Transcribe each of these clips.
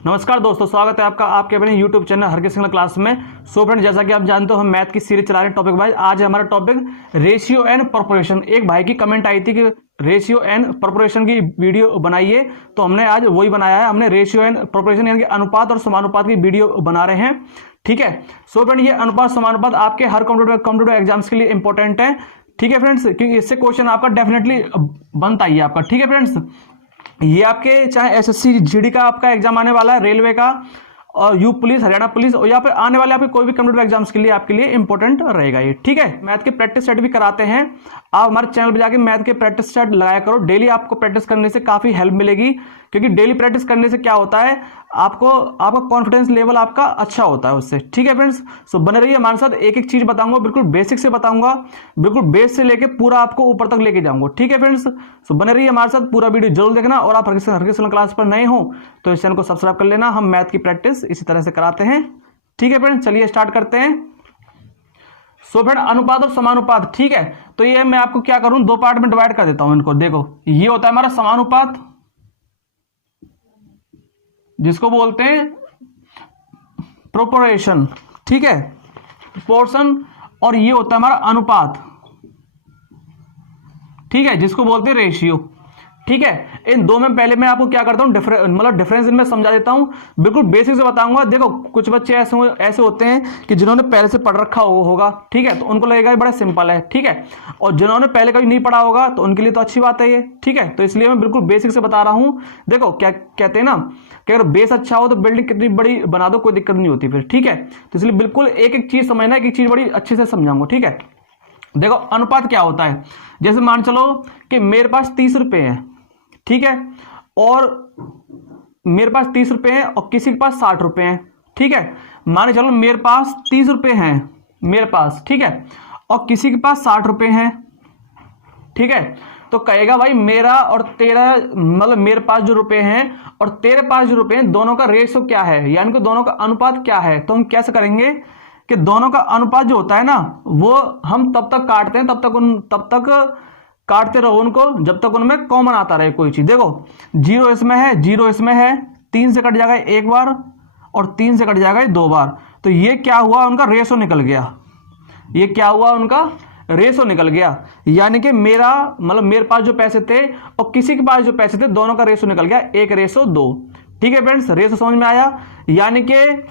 नमस्कार दोस्तों, स्वागत है आपका आपके अपने YouTube चैनल हर किसी क्लास में। सो फ्रेंड, जैसा कि आप जानते हो हम मैथ की सीरीज चला रहे हैं टॉपिक वाइज। आज हमारा टॉपिक रेशियो एंड प्रोपोर्शन। एक भाई की कमेंट आई थी कि रेशियो एंड प्रोपोर्शन की वीडियो बनाइए, तो हमने आज वही बनाया है। हमने रेशियो एंड प्रोपोर्शन यानी कि अनुपात और समानुपात की वीडियो बना रहे हैं। ठीक है। सो फ्रेंड, ये अनुपात समानुपात आपके हर कॉम्पिटेटिव एग्जाम्स के लिए इंपॉर्टेंट है। ठीक है फ्रेंड्स, क्योंकि इससे क्वेश्चन आपका डेफिनेटली बनता ही है आपका। ठीक है फ्रेंड्स, ये आपके चाहे एसएससी जीडी का आपका एग्जाम आने वाला है, रेलवे का और यूपी पुलिस, हरियाणा पुलिस, और यहाँ पे आने वाले आपके कोई भी कॉम्पिटेटिव एग्जाम्स के लिए आपके लिए इंपॉर्टेंट रहेगा ये। ठीक है। मैथ के प्रैक्टिस सेट भी कराते हैं। आप हमारे चैनल पे जाके मैथ के प्रैक्टिस सेट लगाया करो। डेली आपको प्रैक्टिस करने से काफी हेल्प मिलेगी, क्योंकि डेली प्रैक्टिस करने से क्या होता है, आपका कॉन्फिडेंस लेवल आपका अच्छा होता है उससे। ठीक है फ्रेंड्स, सो बने रहिए हमारे साथ। एक एक चीज बताऊंगा, बिल्कुल बेसिक से बताऊंगा, बिल्कुल बेस से लेके पूरा आपको ऊपर तक लेके जाऊंगा। ठीक है फ्रेंड्स, सो बने रहिए हमारे साथ, पूरा वीडियो जरूर देखना। और आप हर किसी क्लास पर नए हो तो इस चैनल को सब्सक्राइब कर लेना। हम मैथ की प्रैक्टिस इसी तरह से कराते हैं। ठीक है फ्रेंड्स, चलिए स्टार्ट करते हैं। सो फ्रेंड, अनुपात और समानुपात। ठीक है, तो ये मैं आपको क्या करूं, दो पार्ट में डिवाइड कर देता हूं इनको। देखो, ये होता है हमारा समानुपात, जिसको बोलते हैं प्रोपोर्शन। ठीक है, प्रोपोर्शन। और ये होता है हमारा अनुपात। ठीक है, जिसको बोलते हैं रेशियो। ठीक है, इन दो में पहले मैं आपको क्या करता हूं, डिफरेंस इनमें समझा देता हूं। बिल्कुल बेसिक से बताऊंगा। देखो, कुछ बच्चे ऐसे होते हैं कि जिन्होंने पहले से पढ़ रखा होगा, ठीक है, तो उनको लगेगा बड़ा सिंपल है। ठीक है, और जिन्होंने पहले कभी नहीं पढ़ा होगा तो उनके लिए तो अच्छी बात है ये। ठीक है, तो इसलिए मैं बिल्कुल बेसिक से बता रहा हूं। देखो, क्या कहते हैं ना कि अगर बेस अच्छा हो तो बिल्डिंग कितनी बड़ी बना दो, कोई दिक्कत नहीं होती फिर। ठीक है, तो इसलिए बिल्कुल एक एक चीज समझना, एक एक चीज बड़ी अच्छे से समझाऊंगा। ठीक है, देखो अनुपात क्या होता है। जैसे मान चलो कि मेरे पास 30 रुपए है, ठीक है, और मेरे पास 30 रुपए हैं और किसी के पास 60 रुपए हैं। ठीक है, मान चलो मेरे पास 30 रुपए हैं मेरे पास, ठीक है, और किसी के पास 60 रुपए हैं। ठीक है, तो कहेगा भाई मेरा और तेरा, मतलब मेरे पास जो रुपए हैं और तेरे पास जो रुपए हैं, दोनों का रेशो क्या है, यानी कि दोनों का अनुपात क्या है। तो हम कैसे करेंगे कि दोनों का अनुपात जो होता है ना, वो हम तब तक काटते हैं, तब तक काटते रहो उनको जब तक उनमें कॉमन आता रहे कोई चीज। देखो, 0 इसमें है, 0 इसमें है, 3 से कट जाएगा एक बार और 3 से कट जाएगा 2 बार। तो ये क्या हुआ, उनका रेशो निकल गया। ये क्या हुआ, उनका रेशो निकल गया। यानी कि मेरे पास जो पैसे थे और किसी के पास जो पैसे थे, दोनों का रेशो निकल गया 1:2। ठीक है फ्रेंड्स, रेशो समझ में आया। यानी कि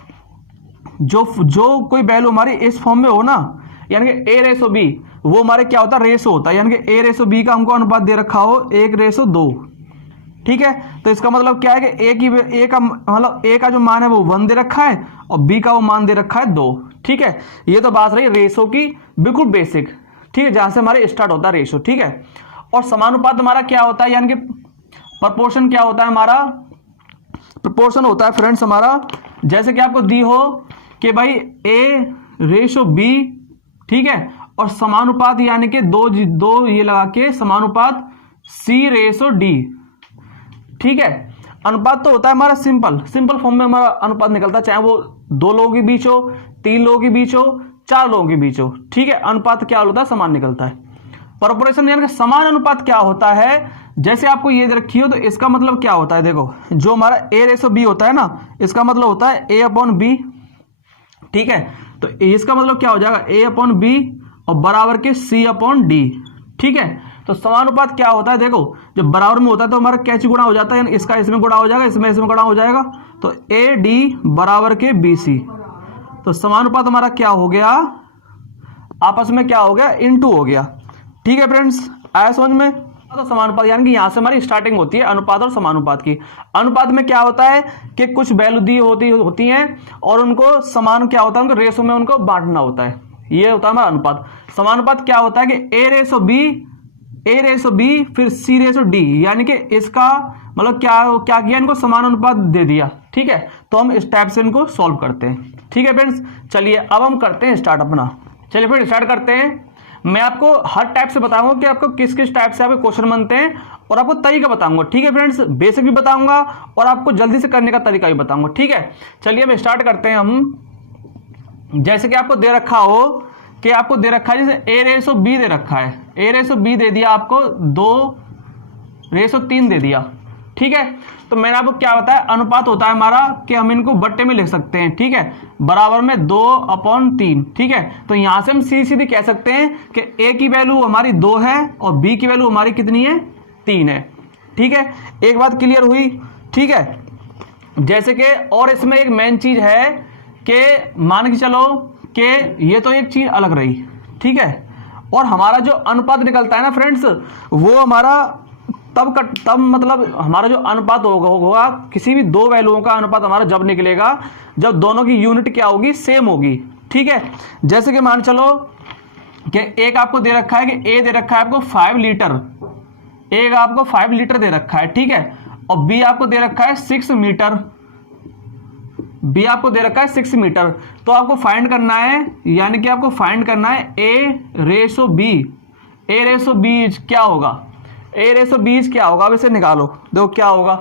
जो कोई वैल्यू हमारी इस फॉर्म में हो ना, यानी कि A/B, वो हमारे क्या होता है, रेशो होता है। यानी कि A/B का हमको अनुपात दे रखा हो 1:2। ठीक है, तो इसका मतलब क्या है कि A का जो मान है वो 1 दे रखा है और B का वो मान दे रखा है 2। ठीक है, ये तो बात रही रेशो की, बिल्कुल बेसिक। ठीक है, जहां से हमारे स्टार्ट होता है रेशो। ठीक है, और समानुपात हमारा क्या होता है, यानी कि प्रोपोर्शन क्या होता है हमारा। प्रोपोर्शन होता है फ्रेंड्स हमारा, जैसे कि आपको दी हो कि भाई A/B, ठीक है, और समानुपात यानी कि दो ये लगा के समानुपात C/D। ठीक है, अनुपात तो होता है हमारा सिंपल फॉर्म में हमारा अनुपात निकलता है, चाहे वो 2 लोगों के बीच हो, 3 लोगों के बीच हो, 4 लोगों के बीच हो। ठीक है, अनुपात क्या होता है, समान निकलता है। प्रोपोर्शन यानी कि समान अनुपात क्या होता है, जैसे आपको ये रखी हो तो इसका मतलब क्या होता है। देखो, जो हमारा A/B होता है ना, इसका मतलब होता है A/B। ठीक है, तो इसका मतलब क्या हो जाएगा, A/B और बराबर के C/D। ठीक है, तो समानुपात क्या होता है, देखो जब बराबर में होता है तो हमारा कैच गुणा हो जाता है, यानी इसका इसमें गुणा हो जाएगा, इसमें गुणा हो जाएगा, तो AD बराबर के BC। तो समानुपात हमारा क्या हो गया, आपस में क्या हो गया, इनटू हो गया। ठीक है फ्रेंड्स, आया समझ में। तो समानुपात यानी कि यहां से हमारी स्टार्टिंग होती है अनुपात और समानुपात की। अनुपात में क्या होता है कि कुछ वैल्यू दी होती हैं और उनको समान क्या होता है, उनको रेशो में उनको बांटना होता है, ये होता है हमारा अनुपात। समानुपात क्या होता है कि A/B फिर C/D, यानी कि इसका मतलब क्या किया, इनको समान अनुपात दे दिया। ठीक है, तो हम इस टाइप से इनको सॉल्व करते हैं। ठीक है फ्रेंड्स, चलिए अब हम करते हैं स्टार्ट अपना। चलिए फिर स्टार्ट करते हैं। मैं आपको हर टाइप से बताऊंगा कि आपको किस किस टाइप से आपके क्वेश्चन बनते हैं, और आपको तरीका बताऊंगा। ठीक है फ्रेंड्स, बेसिक भी बताऊंगा और आपको जल्दी से करने का तरीका भी बताऊंगा। ठीक है, चलिए अब स्टार्ट करते हैं हम। जैसे कि आपको दे रखा हो कि आपको दे रखा है, जैसे A/B दे रखा है, A/B दे दिया आपको 2/3 दे दिया। ठीक है। तो मैंने आपको क्या बताया, अनुपात होता है हमारा कि हम इनको बट्टे में लिख सकते हैं, ठीक है, बराबर में 2/3, ठीक है। तो यहां से हम सीधी सीधी कह सकते हैं कि ए की वैल्यू हमारी 2 है और बी की वैल्यू हमारी कितनी है, 3 है, ठीक है। एक बात क्लियर हुई, ठीक है। जैसे कि और इसमें एक मेन चीज है कि मान के चलो कि ये तो एक चीज अलग रही, ठीक है, और हमारा जो अनुपात निकलता है ना फ्रेंड्स, वो हमारा तब मतलब हमारा जो अनुपात होगा किसी भी दो वैल्यूओं का अनुपात हमारा जब निकलेगा जब दोनों की यूनिट क्या होगी, सेम होगी, ठीक है। जैसे कि मान चलो कि एक आपको दे रखा है कि ए दे रखा है आपको 5 लीटर, एक आपको 5 लीटर दे रखा है, ठीक है, और बी आपको दे रखा है 6 मीटर, बी आपको दे रखा है 6 मीटर। तो आपको फाइंड करना है, यानी कि आपको फाइंड करना है ए रेशो बी, ए रेशो बी क्या होगा, ए रेशो बी क्या होगा, अब इसे निकालो, देखो क्या होगा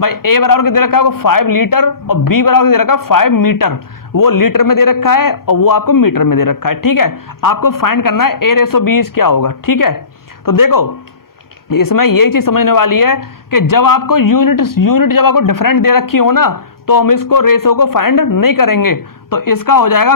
भाई। ए बराबर के दे रखा है आपको 5 लीटर और बी बराबर दे रखा है 5 मीटर, वो लीटर में दे रखा है और वो आपको मीटर में दे रखा है, ठीक है। आपको फाइंड करना है ए रेशो बी क्या होगा, ठीक है। तो देखो इसमें यही चीज समझने वाली है कि जब आपको यूनिट जब आपको डिफरेंट दे रखी हो ना, तो हम इसको रेशो को फाइंड नहीं करेंगे, तो इसका हो जाएगा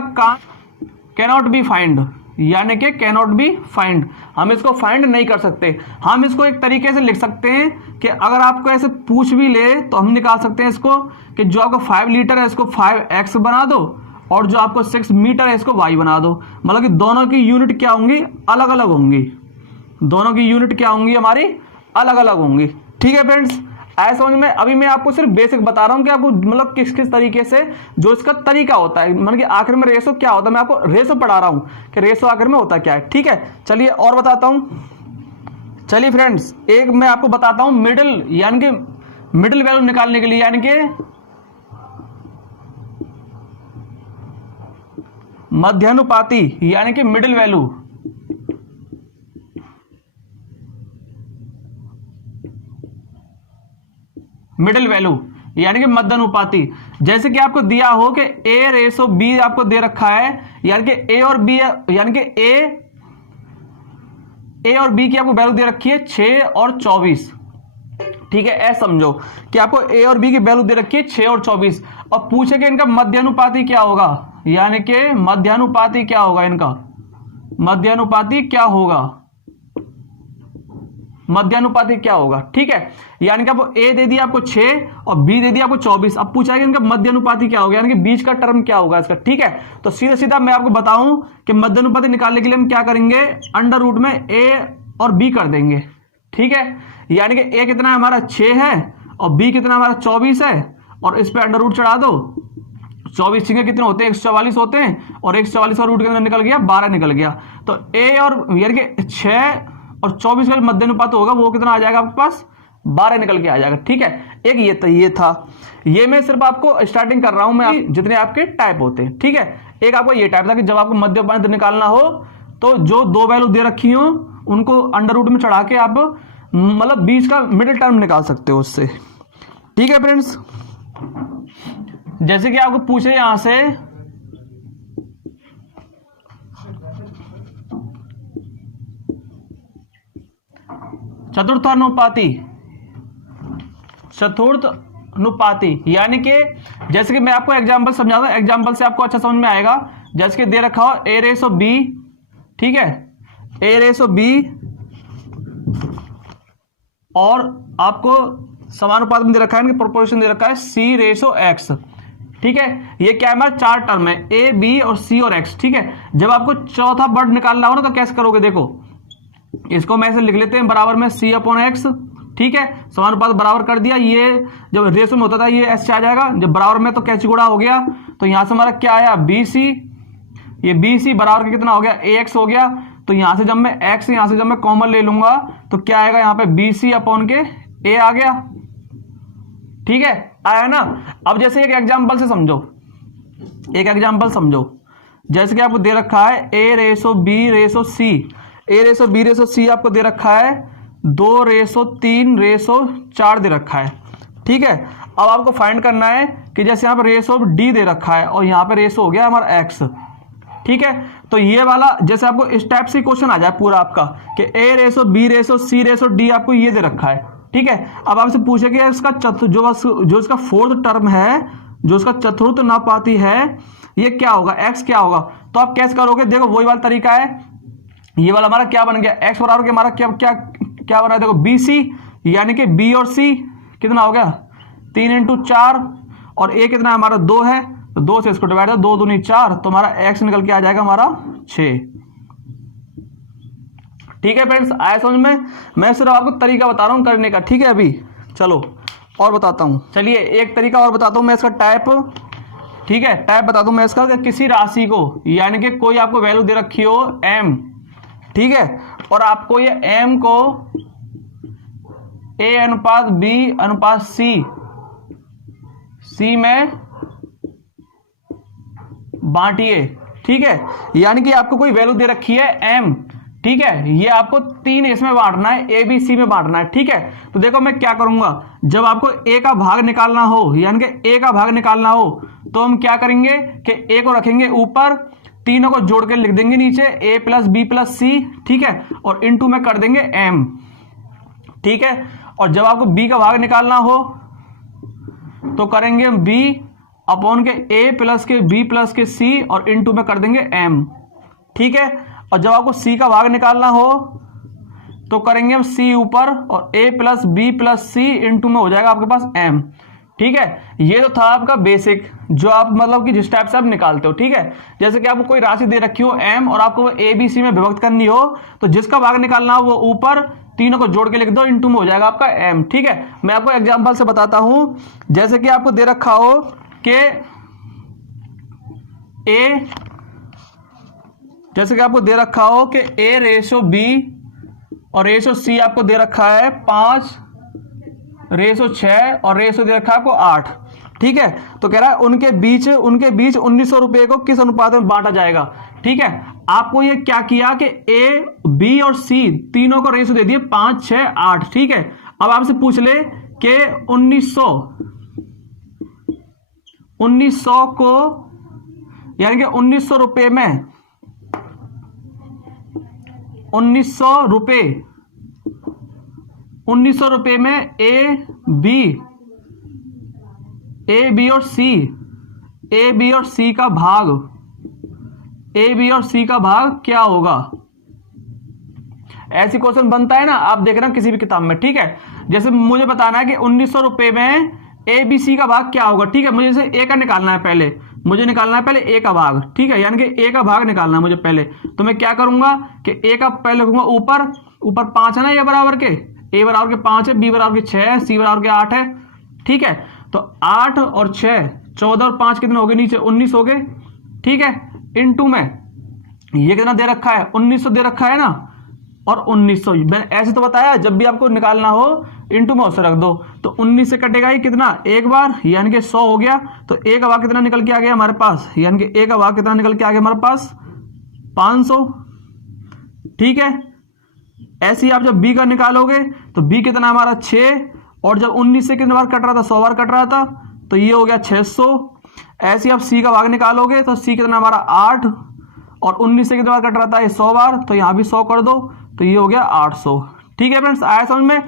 कैनॉट बी फाइंड, यानी कि कैनॉट बी फाइंड, हम इसको फाइंड नहीं कर सकते। हम इसको एक तरीके से लिख सकते हैं कि अगर आपको ऐसे पूछ भी ले तो हम निकाल सकते हैं इसको कि जो आपको 5 लीटर है इसको 5x बना दो और जो आपको 6 मीटर है इसको y बना दो, मतलब कि दोनों की यूनिट क्या होंगी, अलग अलग होंगी, दोनों की यूनिट क्या होंगी हमारी, अलग अलग होंगी, ठीक है फ्रेंड्स। ऐसा समझ में, अभी मैं आपको सिर्फ बेसिक बता रहा हूं कि आपको मतलब किस किस तरीके से जो इसका तरीका होता है, मतलब कि आखिर में रेशो क्या होता है, मैं आपको रेशो पढ़ा रहा हूं कि रेशो आखिर में होता क्या है, ठीक है। चलिए और बताता हूं, चलिए फ्रेंड्स एक मैं आपको बताता हूं मिडिल, यानी कि मिडिल वैल्यू निकालने के लिए, यानी कि मध्यानुपाती, यानी कि मिडिल वैल्यू, मिडिल वैल्यू यानी कि मध्यानुपाती। जैसे कि आपको दिया हो कि ए रेशो बी आपको दे रखा है, यानी कि ए और बी, यानी कि ए और बी की आपको वैल्यू दे रखी है 6 और 24, ठीक है। ऐसा समझो कि आपको ए और बी की वैल्यू दे रखी है 6 और 24 और पूछे कि इनका मध्यानुपाती क्या होगा, यानी कि मध्यानुपाती क्या होगा, इनका मध्यानुपाती क्या होगा, मध्यानुपाती क्या होगा, ठीक है। यानी कि आपको ए दे दिया आपको 6 और बी दे दिया आपको 24, अब पूछा है कि इनका मध्यानुपाती क्या होगा, यानी कि बीच का टर्म क्या होगा इसका, ठीक है। तो सीधा सीधा मैं आपको बताऊं कि मध्यानुपाती निकालने के लिए हम क्या करेंगे, अंडर रूट में ए और बी कर देंगे, ठीक है। यानी कि ए कितना है हमारा 6 है और बी कितना हमारा 24 है और इस पर अंडर रूट चढ़ा दो, 24 छिंगे कितने होते हैं, 144 होते हैं और 144 और रूट के अंदर निकल गया 12 निकल गया। तो ए और यानी कि 6 और 24 का मध्यानुपात होगा वो कितना आ जाएगा आपके पास, 12 निकल के आ जाएगा, ठीक है। एक ये था, ये मैं सिर्फ आपको स्टार्टिंग कर रहा हूं मैं, जितने आपके टाइप होते हैं, ठीक है। एक आपको ये टाइप था कि जब आपको मध्यानुपात निकालना हो तो जो दो वैल्यू दे रखी हो उनको अंडर रूट में चढ़ा के आप मतलब बीच का मिडिल टर्म निकाल सकते हो उससे, ठीक है फ्रेंड्स। जैसे कि आपको पूछे यहां से चतुर्थ अनुपाती, यानी कि जैसे कि मैं आपको एग्जांपल समझाता हूं, एग्जांपल से आपको अच्छा समझ में आएगा। जैसे कि दे रखा हो ए रेशो बी, ठीक है, ए रेशो बी और आपको समानुपात में दे रखा है, प्रोपोर्शन दे रखा है सी रेशो एक्स, ठीक है। ये क्या है हमारा 4 टर्म है, ए बी और सी और एक्स, ठीक है। जब आपको चौथा वर्ड निकालना हो ना तो कैसे करोगे, देखो इसको मैं ऐसे लिख लेते हैं बराबर में सी अपॉन एक्स, ठीक है। समानुपात बराबर कर दिया, ये जब रेशो में होता था ये एस से आ जाएगा, जब बराबर में तो कैसे गुणा हो गया, तो यहां से हमारा क्या आया बी सी, ये बी सी बराबर के कितना हो गया ए एक्स हो गया। तो यहां से जब मैं एक्स यहां से जब मैं कॉमन ले लूंगा तो क्या आएगा यहाँ पे बी सी अपॉन के ए आ गया, ठीक है, आया ना। अब जैसे एक एग्जाम्पल से समझो, एक एग्जाम्पल समझो, जैसे कि आपको दे रखा है ए रेशो बी रेशो सी, ए रेशो बी रेशो सी आपको दे रखा है 2 रेशो 3 रेशो 4 दे रखा है, ठीक है। अब आपको फाइंड करना है कि जैसे यहाँ पर रेशो डी दे रखा है और यहाँ पे रेशो हो गया हमारा एक्स, ठीक है। तो ये वाला जैसे आपको इस टाइप से क्वेश्चन आ जाए पूरा आपका कि ए रेशो बी रेशो सी रेशो डी आपको ये दे रखा है, ठीक है। अब आपसे पूछे कि इसका जो इसका फोर्थ टर्म है, जो इसका चतुर्थ ना पाती है, ये क्या होगा, x क्या होगा। तो आप कैसे करोगे, देखो वही वाला तरीका है। ये वाला हमारा क्या बन गया, x बराबर के हमारा क्या क्या क्या बना है, देखो BC, यानी कि B और C कितना हो गया 3 × 4, और a कितना हमारा 2 है, तो 2 से इसको डिवाइड 2 दूनी 4, तो हमारा x निकल के आ जाएगा हमारा 6। ठीक है फ्रेंड्स, आया समझ में। मैं सिर्फ आपको तरीका बता रहा हूं करने का, ठीक है। अभी चलो और बताता हूं, चलिए एक तरीका और बताता हूं मैं इसका टाइप, ठीक है। टाइप बता दूं मैं इसका कि किसी राशि को, यानी कि कोई आपको वैल्यू दे रखी हो m, ठीक है, और आपको ये m को a अनुपात b अनुपात c में बांटिए, ठीक है। यानी कि आपको कोई वैल्यू दे रखी है m, ठीक है, ये आपको 3 इसमें बांटना है, a b c में बांटना है, ठीक है। तो देखो मैं क्या करूंगा, जब आपको a का भाग निकालना हो, यानी कि a का भाग निकालना हो, तो हम क्या करेंगे कि a को रखेंगे ऊपर, तीनों को जोड़ के लिख देंगे नीचे a + b + c, ठीक है, और इनटू में कर देंगे m, ठीक है। और जब आपको b का भाग निकालना हो तो करेंगे b अपॉन के a + के b + के c, और इनटू में कर देंगे m, ठीक है। और जब आपको c का भाग निकालना हो तो करेंगे हम c ऊपर, और a + b + c इनटू में हो जाएगा आपके पास m, ठीक है। ये तो था आपका बेसिक, जो आप मतलब कि जिस टाइप से आप निकालते हो, ठीक है। जैसे कि आपको कोई राशि दे रखी हो m, और आपको a b c में विभक्त करनी हो, तो जिसका भाग निकालना हो वो ऊपर, तीनों को जोड़ के लिख दो, इनटू में हो जाएगा आपका m, ठीक है। मैं आपको एग्जांपल से बताता हूं, जैसे कि आपको दे रखा हो कि जैसे कि आपको दे रखा हो कि a/b और a/c आपको दे रखा है 5/6 और रेशो दे रखा है आपको 8, ठीक है। तो कह रहा है उनके बीच 1900 रुपए को किस अनुपात में बांटा जाएगा, ठीक है। आपको ये क्या किया कि a, b और c तीनों को रेशो दे दिए 5, 6, 8, ठीक है। अब आपसे पूछ ले कि 1900 को, यानी कि 1900 रुपए में 1900 रुपए में a, b और c का भाग क्या होगा। ऐसी क्वेश्चन बनता है ना, आप देख रहे हैं किसी भी किताब में, ठीक है। जैसे मुझे बताना है कि 1900 रुपए में a b c का भाग क्या होगा, ठीक है। मुझे जैसे a का निकालना है पहले, मुझे निकालना है पहले a का भाग, ठीक है, यानी कि a का भाग निकालना है मुझे पहले। तो मैं क्या करूंगा कि a का पहले लिखूंगा ऊपर 5 है ना, a बराबर के 5 है, b बराबर के 6 है, c बराबर के 8 है, ठीक है। तो 8 और 6 14 और 5 कितने हो गए, नीचे 19 हो गए, ठीक है। इनटू में ये कितना दे रखा है, 1900 दे रखा है ना, और 1900 मैंने ऐसे तो बताया, जब भी आपको निकालना हो इनटू में उससे रख दो, तो 19 से कटेगा ही कितना, एक बार, यानी कि 100 हो गया। तो a का भाग कितना निकल के आ गया हमारे पास, यानी कि a का भाग कितना निकल के आ गया हमारे पास 500, ठीक है। ऐसे ही आप जब b का निकालोगे तो b कितना हमारा 6, और जब 19 से कितने बार कट रहा था, 100 बार कट रहा था, तो ये हो गया 600। ऐसे ही आप c का भाग निकालोगे तो c कितना हमारा 8, और 19 से कितने बार कट रहा था, ये 100 बार, तो यहाँ भी 100 कर दो, तो ये हो गया 800, ठीक है फ्रेंड्स। आया समझ में,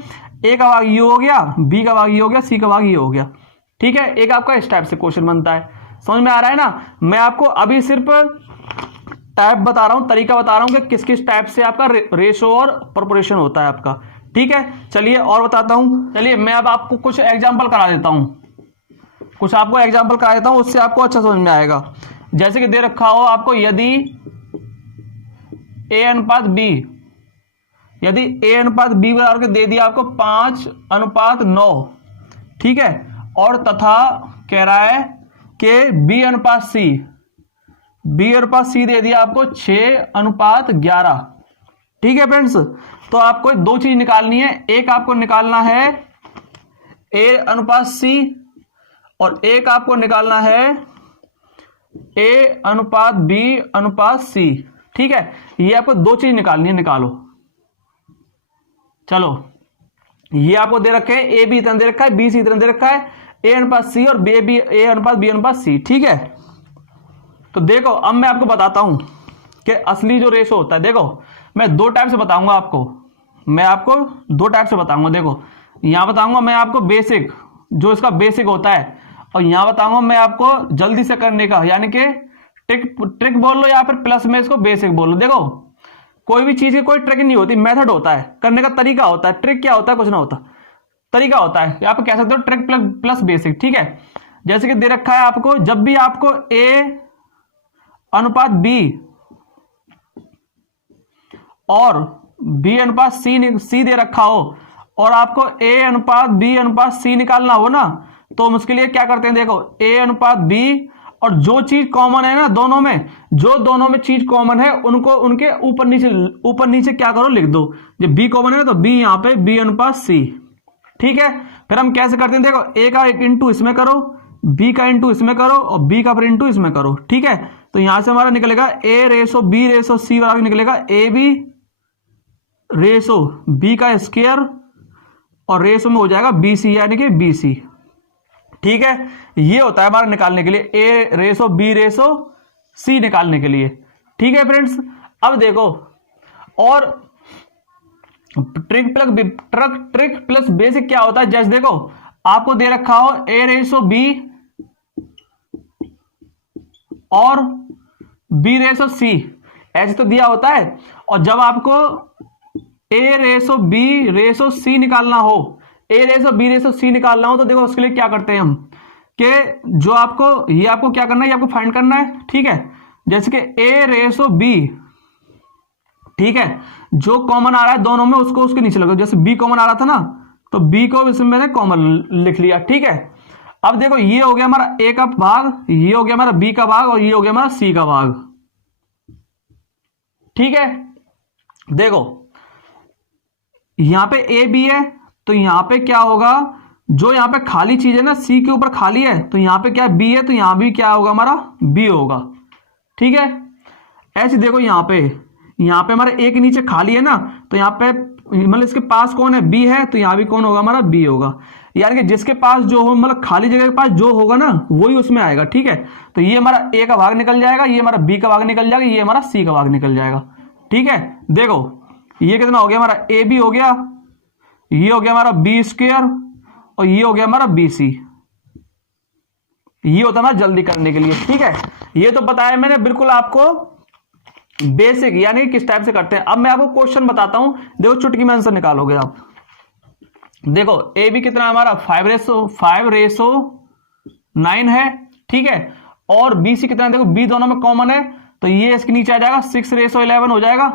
a का भाग ये हो गया, b का भाग ये हो गया, c का भाग ये हो गया, ठीक है। एक आपका इस टाइप से क्वेश्चन बनता है, समझ में आ रहा है ना। मैं आपको अभी सिर्फ टाइप बता रहा हूं, तरीका बता रहा हूं कि किस किस टाइप से आपका रेशो और प्रोपोर्शन होता है आपका, ठीक है। चलिए और बताता हूं, चलिए मैं अब आपको कुछ एग्जाम्पल करा देता हूं, उससे आपको अच्छा समझ में आएगा। जैसे कि दे रखा हो आपको, यदि a अनुपात b बराबर के दे दिया आपको 5:9, ठीक है, और तथा कह रहा है कि b अनुपात c दे दिया आपको 6:11, ठीक है फ्रेंड्स। तो आपको दो चीज निकालनी है, एक आपको निकालना है a अनुपात c, और एक आपको निकालना है a अनुपात b अनुपात c, ठीक है। ये आपको दो चीज निकालनी है, निकालो। चलो, ये आपको दे रखे हैं, a b इतना दे रखा है, b c इतना दे रखा है, a अनुपात c और a अनुपात b अनुपात c, ठीक है। तो देखो अब मैं आपको बताता हूं कि असली जो रेशो होता है, देखो मैं दो टाइप से बताऊंगा आपको, देखो यहां बताऊंगा मैं आपको बेसिक, जो इसका बेसिक होता है, और यहां बताऊंगा मैं आपको जल्दी से करने का, यानी कि ट्रिक बोल लो या फिर प्लस में इसको बेसिक बोल लो। देखो कोई भी चीज की कोई ट्रिक नहीं होती, मेथड होता है, करने का तरीका होता है। ट्रिक क्या होता है? कुछ ना होता, तरीका होता है। या आप कह सकते हो ट्रिक प्लस बेसिक, ठीक है। जैसे कि दे रखा है आपको, जब भी आपको A अनुपात B और B अनुपात C दे रखा हो, और आपको A अनुपात B अनुपात C निकालना हो ना, तो हम उसके लिए क्या करते हैं? देखो A अनुपात B, और जो चीज कॉमन है ना दोनों में, जो दोनों में चीज कॉमन है उनको उनके ऊपर नीचे क्या करो? लिख दो। जब B कॉमन है ना, तो B यहां पे B अनुपात C, ठीक है। फिर हम कैसे करते हैं? देखो A का इंटू इसमें करो, B का इंटू इसमें करो, और B का फिर इंटू इसमें करो, ठीक है। तो यहां से हमारा निकलेगा A ratio B ratio C बराबर निकलेगा AB रेशो B का स्क्वायर, और रेशो में हो जाएगा BC, यानी कि BC, ठीक है। ये होता है हमारा निकालने के लिए A ratio B ratio C निकालने के लिए, ठीक है फ्रेंड्स। अब देखो, और ट्रिक प्लस बेसिक क्या होता है? जैसे देखो आपको दे रखा हो A रेशो B और B रेशो C, ऐसे तो दिया होता है। और जब आपको A ratio B ratio C निकालना हो, A ratio B ratio C निकालना हो, तो देखो उसके लिए क्या करते हैं हम, कि जो आपको ये आपको क्या करना है, ये आपको फाइंड करना है, ठीक है। जैसे कि A रेशो B, ठीक है, जो कॉमन आ रहा है दोनों में उसको उसके नीचे लगो। जैसे B कॉमन आ रहा था ना, तो B को इसमें मैंने कॉमन लिख लिया, ठीक है। अब देखो ये हो गया हमारा A का भाग, ये हो गया हमारा B का भाग, और ये हो गया हमारा C का भाग, ठीक है। देखो यहां पे A B है, तो यहां पे क्या होगा, जो यहां पे खाली चीज है ना C के ऊपर खाली है, तो यहां पे क्या B है, तो यहां भी क्या होगा हमारा B होगा, ठीक है। ऐसे देखो यहां पे हमारे A के नीचे खाली है ना, तो यहां पे मतलब इसके पास कौन है? B है, तो यहां भी कौन होगा? हमारा B होगा। यानी कि जिसके पास जो हो, मतलब खाली जगह के पास जो होगा ना, वही उसमें आएगा, ठीक है। तो ये हमारा A का भाग निकल जाएगा, ये हमारा B का भाग निकल जाएगा, ये हमारा C का भाग निकल जाएगा, ठीक है। देखो ये कितना हो गया? हमारा AB हो गया, ये हो गया हमारा B स्क्वायर, और ये हो गया हमारा BC। ये होता है हमारा जल्दी करने के लिए, ठीक है। ये तो बताया मैंने बिल्कुल आपको बेसिक, यानी किस टाइप से करते हैं। अब मैं आपको क्वेश्चन बताता हूं, देखो चुटकी में आंसर निकालोगे आप। देखो AB कितना हमारा 5/9 है, ठीक है। और BC कितना, देखो B दोनों में कॉमन है, तो ये इसके नीचे आ जाएगा 6/11 हो जाएगा,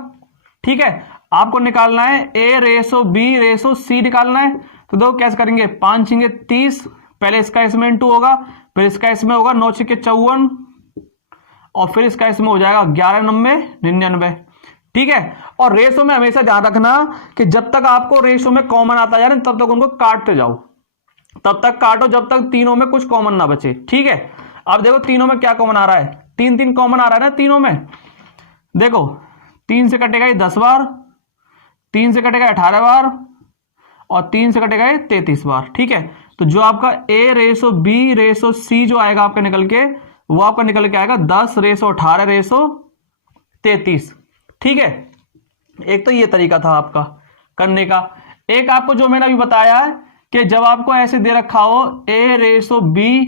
ठीक है। आपको निकालना है A ratio B ratio C निकालना है। तो देखो कैसे करेंगे, 5 × 30, पहले इसका इसमें इंटू होगा, फिर इसका इसमें होगा, 9 × 54, और फिर इसका इसमें हो जाएगा 11 × 9 99, ठीक है। और रेशो में हमेशा ध्यान रखना कि जब तक आपको रेशो में कॉमन आता है तब तक उनको काटते जाओ, तब तक काटो जब तक तीनों में कुछ कॉमन ना बचे, ठीक है। अब देखो तीनों में क्या कॉमन आ रहा है? 3 कॉमन आ रहा है ना तीनों में। देखो 3 से कटेगा ये 10 बार, 3 से कटेगा 18 बार, और 3 से कटेगा ये 33 बार, ठीक है। तो जो आपका A ratio B ratio C जो आएगा आपका निकल के, वो आपका निकल के आएगा 10 रेशो 18 रेशो 33, ठीक है। एक तो ये तरीका था आपका करने का। एक आपको जो मैंने अभी बताया है कि जब आपको ऐसे दे रखा हो A रेशो B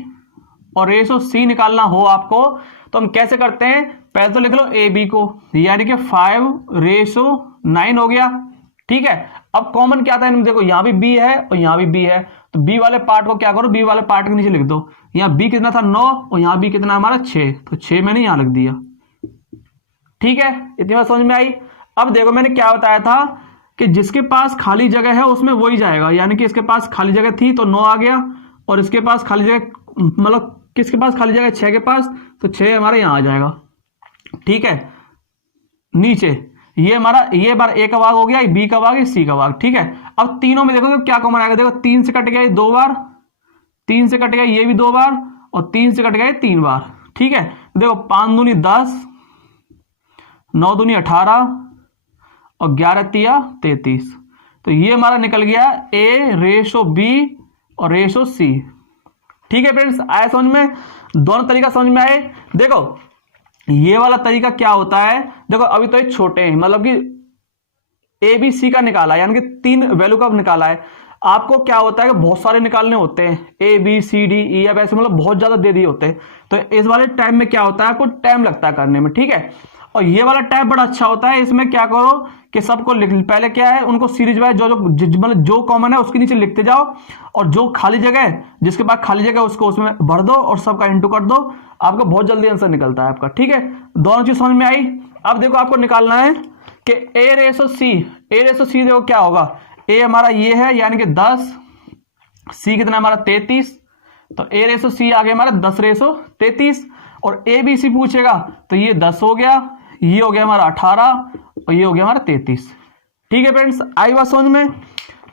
और रेशो C निकालना हो आपको, तो हम कैसे करते हैं? पहले तो लिख लो AB को, यानी कि 5/9 हो गया, ठीक है। अब कॉमन क्या था? देखो यहां भी B है और यहां भी B है, तो B वाले पार्ट को क्या करो, B वाले पार्ट के नीचे लिख दो। यहां B कितना था 9, और यहां B कितना हमारा 6, तो 6 मैंने यहां लिख दिया, ठीक है। इतनी बात समझ में आई। अब देखो मैंने क्या बताया था कि जिसके पास खाली जगह है उसमें वही जाएगा, यानी कि इसके पास खाली जगह थी तो 9 आ गया, और इसके पास खाली जगह, मतलब किसके पास खाली जगह 6 के पास, तो 6 हमारा यहां आ जाएगा, ठीक है। नीचे ये हमारा ये बार A का भाग हो गया, B का भाग, C का भाग, ठीक है। अब तीनों में देखो क्या कॉमन आएगा? देखो 3 से कट गया ये 2 बार, 3 से कट गया ये भी 2 बार, और 3 से कट गया ये 3 बार, ठीक है। देखो 5 दूनी 10, 9 दूनी 18, और 11 तिया 33, तो ये हमारा निकल गया A रेशो B और रेशो C, ठीक है फ्रेंड्स। आया समझ में? दोनों तरीका समझ में आए। देखो ये वाला तरीका क्या होता है, देखो अभी तो ये छोटे हैं, मतलब कि A B C का निकाला है, यानी कि 3 वैल्यू का निकाला है। आपको क्या होता है कि बहुत सारे निकालने होते हैं, A B C D E F, ऐसे मतलब बहुत ज्यादा दे दिए होते हैं, तो इस वाले टाइम में क्या होता है, आपको टाइम लगता है करने में, ठीक है। और ये वाला टाइप बड़ा अच्छा होता है, इसमें क्या करो कि सबको लिख, पहले क्या है उनको सीरीज वाइज जो मतलब जो कॉमन है उसके नीचे लिखते जाओ, और जो खाली जगह है जिसके पास खाली जगह है उसको उसमें भर दो और सबका इंटू कर दो, आपको बहुत जल्दी आंसर निकलता है आपका, ठीक है। दोनों चीज समझ में आई। अब देखो आपको निकालना है कि ए रेशो सी देखो क्या होगा, ए हमारा ये है यानी कि 10, सी कितना हमारा 33, तो ए रेशो सी आ गया हमारा 10 रेशो 33, और ए बी सी पूछेगा तो ये 10 हो गया, ये हो गया हमारा 18 और ये हो गया हमारा 33, ठीक है फ्रेंड्स। आई बात समझ में,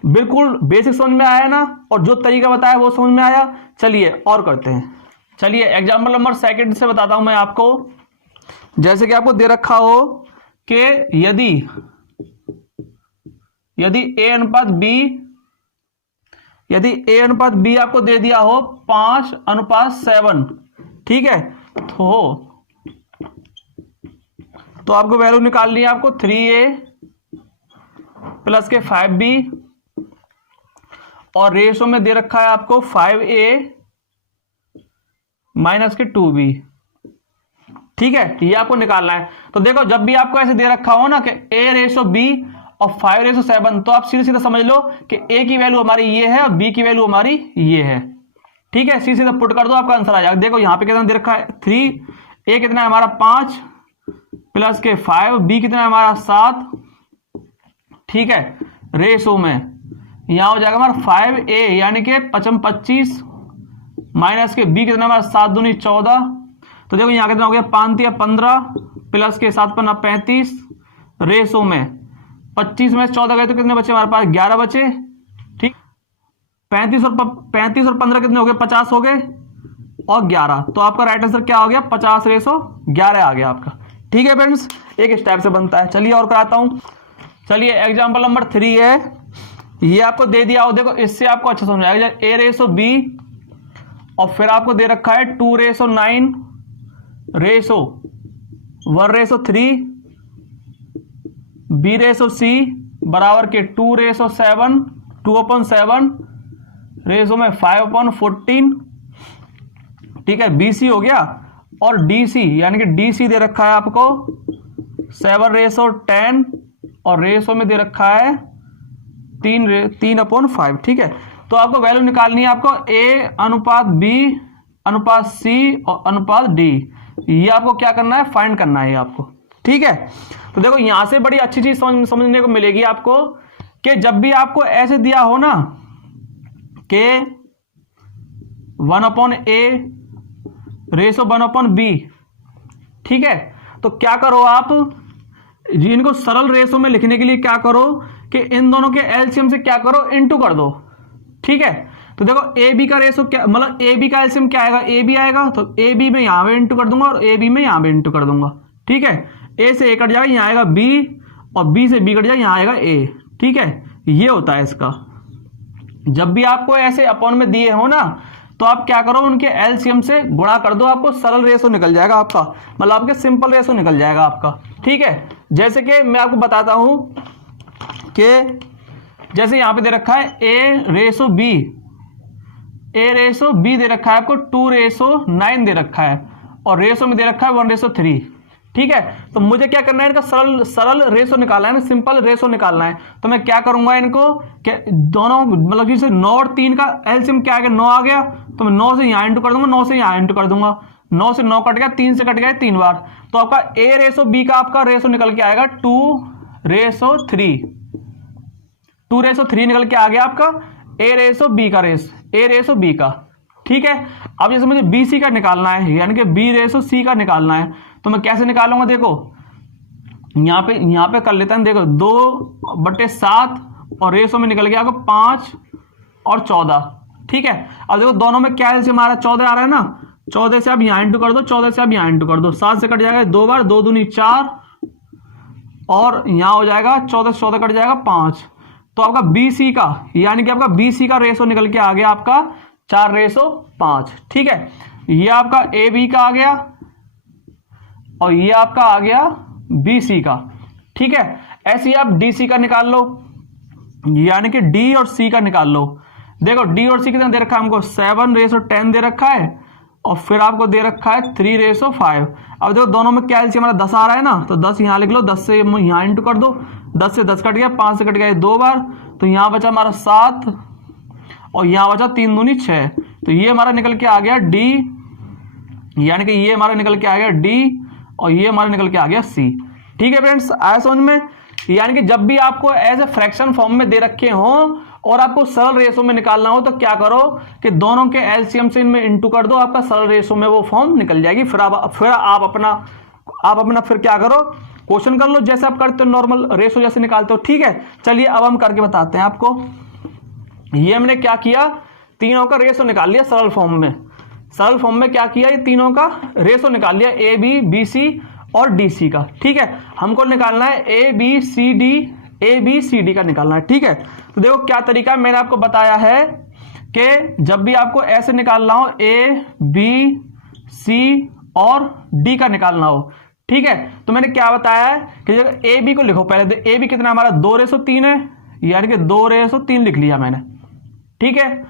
बिल्कुल बेसिक समझ में आया ना, और जो तरीका बताया वो समझ में आया। चलिए और करते हैं, चलिए एग्जाम्पल नंबर सेकंड से बताता हूं मैं आपको। जैसे कि आपको दे रखा हो कि यदि ए अनुपात बी आपको दे दिया हो 5:7, ठीक है, तो आपको वैल्यू निकालनी है आपको 3a प्लस के 5b, और रेशो में दे रखा है आपको 5a माइनस के 2b, ठीक है, ये आपको निकालना है। तो देखो जब भी आपको ऐसे दे रखा हो ना कि a रेशो b और 5 रेशो 7, तो आप सीधे सीधा समझ लो कि a की वैल्यू हमारी ये है और b की वैल्यू हमारी ये है, ठीक है। सीधे सीधा पुट कर दो, आपका आंसर आ जाएगा। देखो यहां पे कितना दे रखा है 3, a कितना है हमारा 5 प्लस के 5, b कितना है हमारा 7, ठीक है, रेशो में यहां हो जाएगा हमारा 5a यानी कि 25 माइनस के b कितना हमारा 7 दूनी 14, तो देखो यहां कितना हो गया 5 या 15 प्लस के 7 पन्ना 35, रेशो में 25 में 14 गए तो कितने बचे हमारे पास 11 बचे, ठीक। 35 और 15 कितने हो गए 50 हो गए और 11, तो आपका राइट आंसर क्या हो गया 50:11 आ गया आपका, ठीक है फ्रेंड्स। एक स्टेप से बनता है। चलिए और कराता हूं। चलिए एग्जांपल नंबर 3 है, ये आपको दे दिया हो, देखो इससे आपको अच्छा समझ आएगा। a रेशो b और फिर आपको दे रखा है 2:9 रेशो 1:3, b रेशो c बराबर के 2:7 2/7 रेशो में 5/14, ठीक है, bc हो गया, और dc यानी कि dc दे रखा है आपको 7:10 और रेशो में दे रखा है 3/5, ठीक है। तो आपको वैल्यू निकालनी है आपको a अनुपात b अनुपात c और अनुपात d, ये आपको क्या करना है फाइंड करना है आपको, ठीक है। तो देखो यहां से बड़ी अच्छी चीज समझने को मिलेगी आपको कि जब भी आपको ऐसे दिया हो ना कि 1/a रेशो 1/b, ठीक है, तो क्या करो आप इनको सरल रेशो में लिखने के लिए क्या करो कि इन दोनों के एलसीएम से क्या करो इनटू कर दो, ठीक है। तो देखो ए बी का रेशो क्या, मतलब ए बी का एलसीएम क्या आएगा, ए बी आएगा, तो ए बी में यहां पे इंटू कर दूंगा और ए बी में यहां पे इंटू कर दूंगा, ठीक है। ए से ए कट जाएगा, यहां आएगा बी, और बी से बी कट जाएगा, यहां आएगा ए, ठीक है। ये होता है इसका। जब भी आपको ऐसे अपॉन में दिए हो ना, तो आप क्या करो उनके एलसीएम से गुणा कर दो, आपको सरल रेशो निकल जाएगा आपका, मतलब आपके सिंपल रेशो निकल जाएगा आपका, ठीक है। जैसे कि मैं आपको बताता हूं कि जैसे यहां पे दे रखा है ए रेशो बी दे रखा है आपको 2:9 दे रखा है, और रेशो में दे रखा है 1:3, ठीक है। तो मुझे क्या करना है इनका सरल रेशो निकालना है ना, सिंपल रेशो निकालना है। तो मैं क्या करूंगा इनको कि दोनों मतलब जैसे 9 और 3 का एलसीएम क्या आ गया 9 आ गया, तो मैं 9 से यहां इंटू कर दूंगा, 9 से यहां इंटू कर दूंगा, 9 से 9 कट गया, 3 से कट गया 3 बार, तो आपका a रेशो b का आपका रेशो निकल के आएगा 2:3 निकल के आ गया आपका a रेशो b का, ठीक है। अब जैसे मुझे bc का निकालना है यानी कि b रेशो c का निकालना है, तो मैं कैसे निकालूंगा, देखो यहां पे कर लेते हैं, देखो 2/7 और रेशो में निकल गया आपको 5 और 14, ठीक है। अब देखो दोनों में क्या एलसीएम आ रहा है 14 आ रहा है ना, 14 से आप यहां इंटू कर दो, 14 से आप यहां इंटू कर दो, 7 से कट जाएगा 2 बार, 2 दूनी 4, और यहां हो जाएगा 14 से 14 कट जाएगा 5, तो आपका BC का यानी कि आपका BC का रेशो निकल के आ गया आपका 4:5, ठीक है। ये आपका AB का आ गया और ये आपका आ गया BC का, ठीक है। ऐसे ही आप DC का निकाल लो, यानी कि डी और सी का निकाल लो। देखो डी और सी कितना दे रखा है हमको, 7:10 दे रखा है, और फिर आपको दे रखा है 3:5। अब देखो दोनों में क्या एलसीएम हमारा 10 आ रहा है ना, तो 10 यहाँ लिख लो, 10 से यहाँ इंटू कर दो, 10 से 10 कट गया, 5 से कट गया 2 बार, तो यहाँ बचा हमारा 7 और यहाँ बचा 3 दूनी 6। तो ये हमारा निकल के आ गया डी, यानी कि ये हमारा निकल के आ गया डी और ये हमारा निकल के आ गया सी। ठीक है फ्रेंड्स, आया समझ में। यानी कि जब भी आपको एज ए फ्रैक्शन फॉर्म में दे रखे हो और आपको सरल रेशो में निकालना हो तो क्या करो कि दोनों के एलसीएम से इनमें इंटू कर दो, आपका सरल रेशो में वो फॉर्म निकल जाएगी। फिर आप अपना फिर क्या करो, क्वेश्चन कर लो जैसे आप करते हो, नॉर्मल रेशो जैसे निकालते हो। ठीक है, चलिए अब हम करके बताते हैं आपको। ये हमने क्या किया, तीनों का रेशो निकाल लिया सरल फॉर्म में। सरल फॉर्म में क्या किया, ये तीनों का रेशो निकाल लिया, ए बी, बी सी और डी सी का। ठीक है, हमको निकालना है ए बी सी डी का निकालना है। ठीक है, तो देखो क्या तरीका मैंने आपको बताया है कि जब भी आपको ऐसे निकालना हो, ए बी सी और डी का निकालना हो, ठीक है, तो मैंने क्या बताया है कि ए बी को लिखो पहले। तो ए बी कितना हमारा 2:3 है, यानी कि 2:3 लिख लिया मैंने। ठीक है,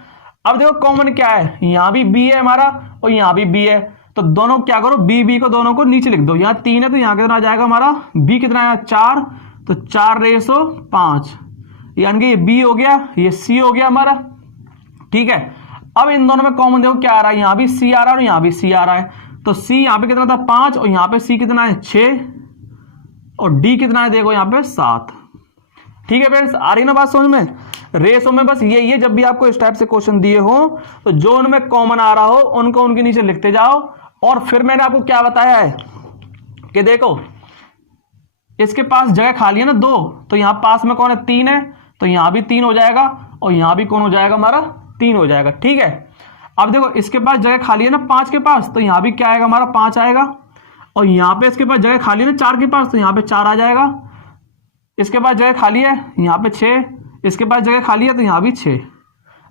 अब देखो कॉमन क्या है, यहां भी बी है हमारा और यहां भी बी है, तो दोनों क्या करो, बी को दोनों को नीचे लिख दो। यहां 3 है तो यहां कितना आ जाएगा हमारा, बी कितना है 4, तो 4:5, यानी कि ये बी हो गया, ये सी हो गया हमारा। ठीक है, अब इन दोनों में कॉमन देखो क्या आ रहा है, यहां भी सी आ रहा है और यहां भी सी आ रहा है, तो सी यहां पे कितना था 5 और यहां पे सी कितना है 6 और डी कितना है देखो यहां पे 7। ठीक है फ्रेंड्स, आ रही ना बात समझ में। रेशो में बस यही है, जब भी आपको इस टाइप से क्वेश्चन दिए हो तो जो उनमें कॉमन आ रहा हो उनको उनके नीचे लिखते जाओ। और फिर मैंने आपको क्या बताया है कि देखो इसके पास जगह खाली है ना 2, तो यहां पास में कौन है 3 है, तो यहां भी 3 हो जाएगा और यहां भी कौन हो जाएगा हमारा 3 हो जाएगा। ठीक है, अब देखो इसके पास जगह खाली है ना 5 के पास, तो यहां भी क्या आएगा हमारा 5 आएगा, और यहां पे इसके पास जगह खाली है ना 4 के पास, तो यहां पे 4 आ जाएगा। इसके पास जगह खाली है यहां पे 6, इसके पास जगह खाली है तो यहां भी 6।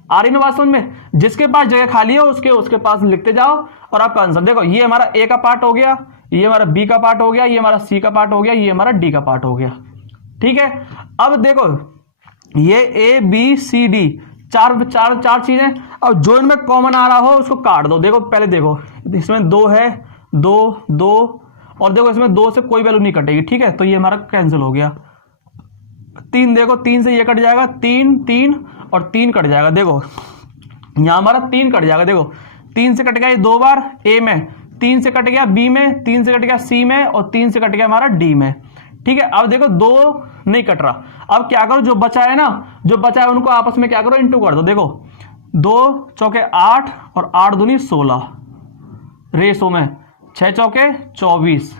आ रही ना बात समझ में। जिसके पास जगह खाली है उसके पास लिखते जाओ और आपका आंसर देखो, ये हमारा ए का पार्ट हो गया, ये हमारा बी का पार्ट हो गया, ये हमारा सी का पार्ट हो गया, ये हमारा डी का पार्ट हो गया। ठीक है, अब देखो ये ए बी सी डी चार चीजें, अब जो इनमें कॉमन आ रहा हो उसको काट दो। देखो पहले देखो इसमें 2 है, 2 और देखो इसमें 2 से कोई वैल्यू नहीं कटेगी। ठीक है, तो ये हमारा कैंसिल हो गया। 3 देखो 3 से ये कट जाएगा, 3 और 3 कट जाएगा। देखो यहां हमारा 3 कट जाएगा, देखो 3 से कट गया ये 2 बार ए में, 3 से कट गया बी में, 3 से कट गया सी में और 3 से कट गया हमारा डी में। ठीक है, अब देखो 2 नहीं कट रहा, अब क्या करो जो बचा है ना, जो बचा है उनको आपस में क्या करो इंटू कर दो। देखो 2 चौके 8 और 8 दूनी 16, रेशो में 6 चौके 24,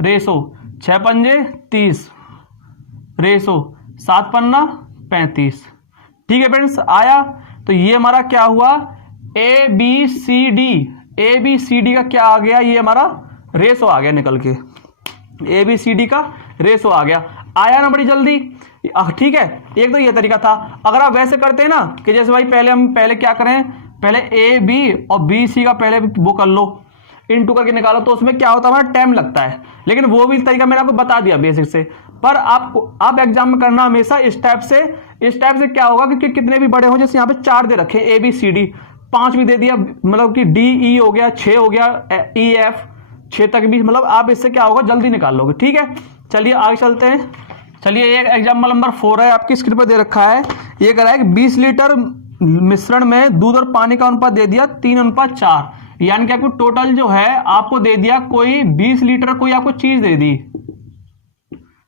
रेशो 6 पंजे 30, रेशो 7 पन्ना 35। ठीक है फ्रेंड्स, आया। तो ये हमारा क्या हुआ, ए बी सी डी का क्या आ गया, ये हमारा रेशो आ गया निकल के, ए बी सी डी का रेशो आ गया। आया ना बड़ी जल्दी। ठीक है, एक तो ये तरीका था। अगर आप वैसे करते हैं ना कि जैसे भाई पहले क्या करें, पहले ए बी और बी सी का पहले वो कर लो, इनटू करके निकालो, तो उसमें क्या होता है हमारा टाइम लगता है। लेकिन वो भी तरीका मैंने आपको बता दिया बेसिक से। पर आप एग्जाम में करना हमेशा इस टाइप से क्या होगा कि कितने भी बड़े हो, जैसे यहाँ पे 4 दे रखे ए बी सी डी, 5 भी दे दिया, मतलब कि डी ई हो गया, 6 हो गया ई एफ, 6 तक भी, मतलब आप इससे क्या होगा जल्दी निकाल लोगे। ठीक है, चलिए आगे चलते हैं। चलिए एक एग्जाम्पल नंबर 4 है, आपकी स्क्रीन पर दे रखा है। ये कह रहा है कि 20 लीटर मिश्रण में दूध और पानी का अनुपात दे दिया 3:4, यानी कि आपको टोटल जो है आपको दे दिया कोई 20 लीटर कोई आपको चीज दे दी,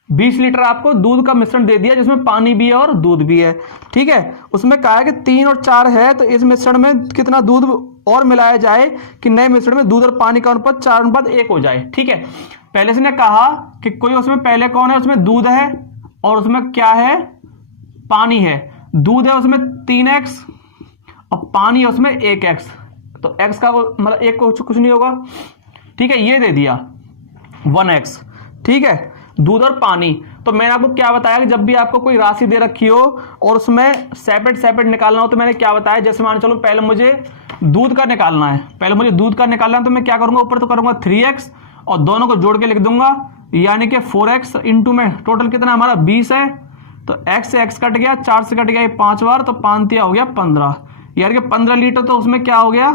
20 लीटर आपको दूध का मिश्रण दे दिया जिसमें पानी भी है और दूध भी है। ठीक है, उसमें कहा है कि 3 और 4 है, तो इस मिश्रण में कितना दूध और मिलाया जाए कि नए मिश्रण में दूध और पानी का अनुपात 4:1 हो जाए। ठीक है, पहले से ने कहा कि कोई उसमें पहले कौन है, उसमें दूध है और उसमें क्या है पानी है। दूध है उसमें 3x और पानी है उसमें 1x, तो x का मतलब 1 को कुछ नहीं होगा। ठीक है, ये दे दिया 1x। ठीक है, दूध और पानी। तो मैंने आपको क्या बताया कि जब भी आपको कोई राशि दे रखी हो और उसमें सेपरेट निकालना हो, तो मैंने क्या बताया, जैसे मान चलो पहले मुझे दूध का निकालना है, तो मैं क्या करूंगा, ऊपर तो करूंगा 3x और दोनों को जोड़ के लिख दूंगा, यानी कि 4x इंटू में टोटल कितना हमारा 20 है, तो x से x कट गया, 4 से कट गया ये 5 बार, तो 5 हो गया 15, यार कि 15 लीटर तो उसमें क्या हो गया,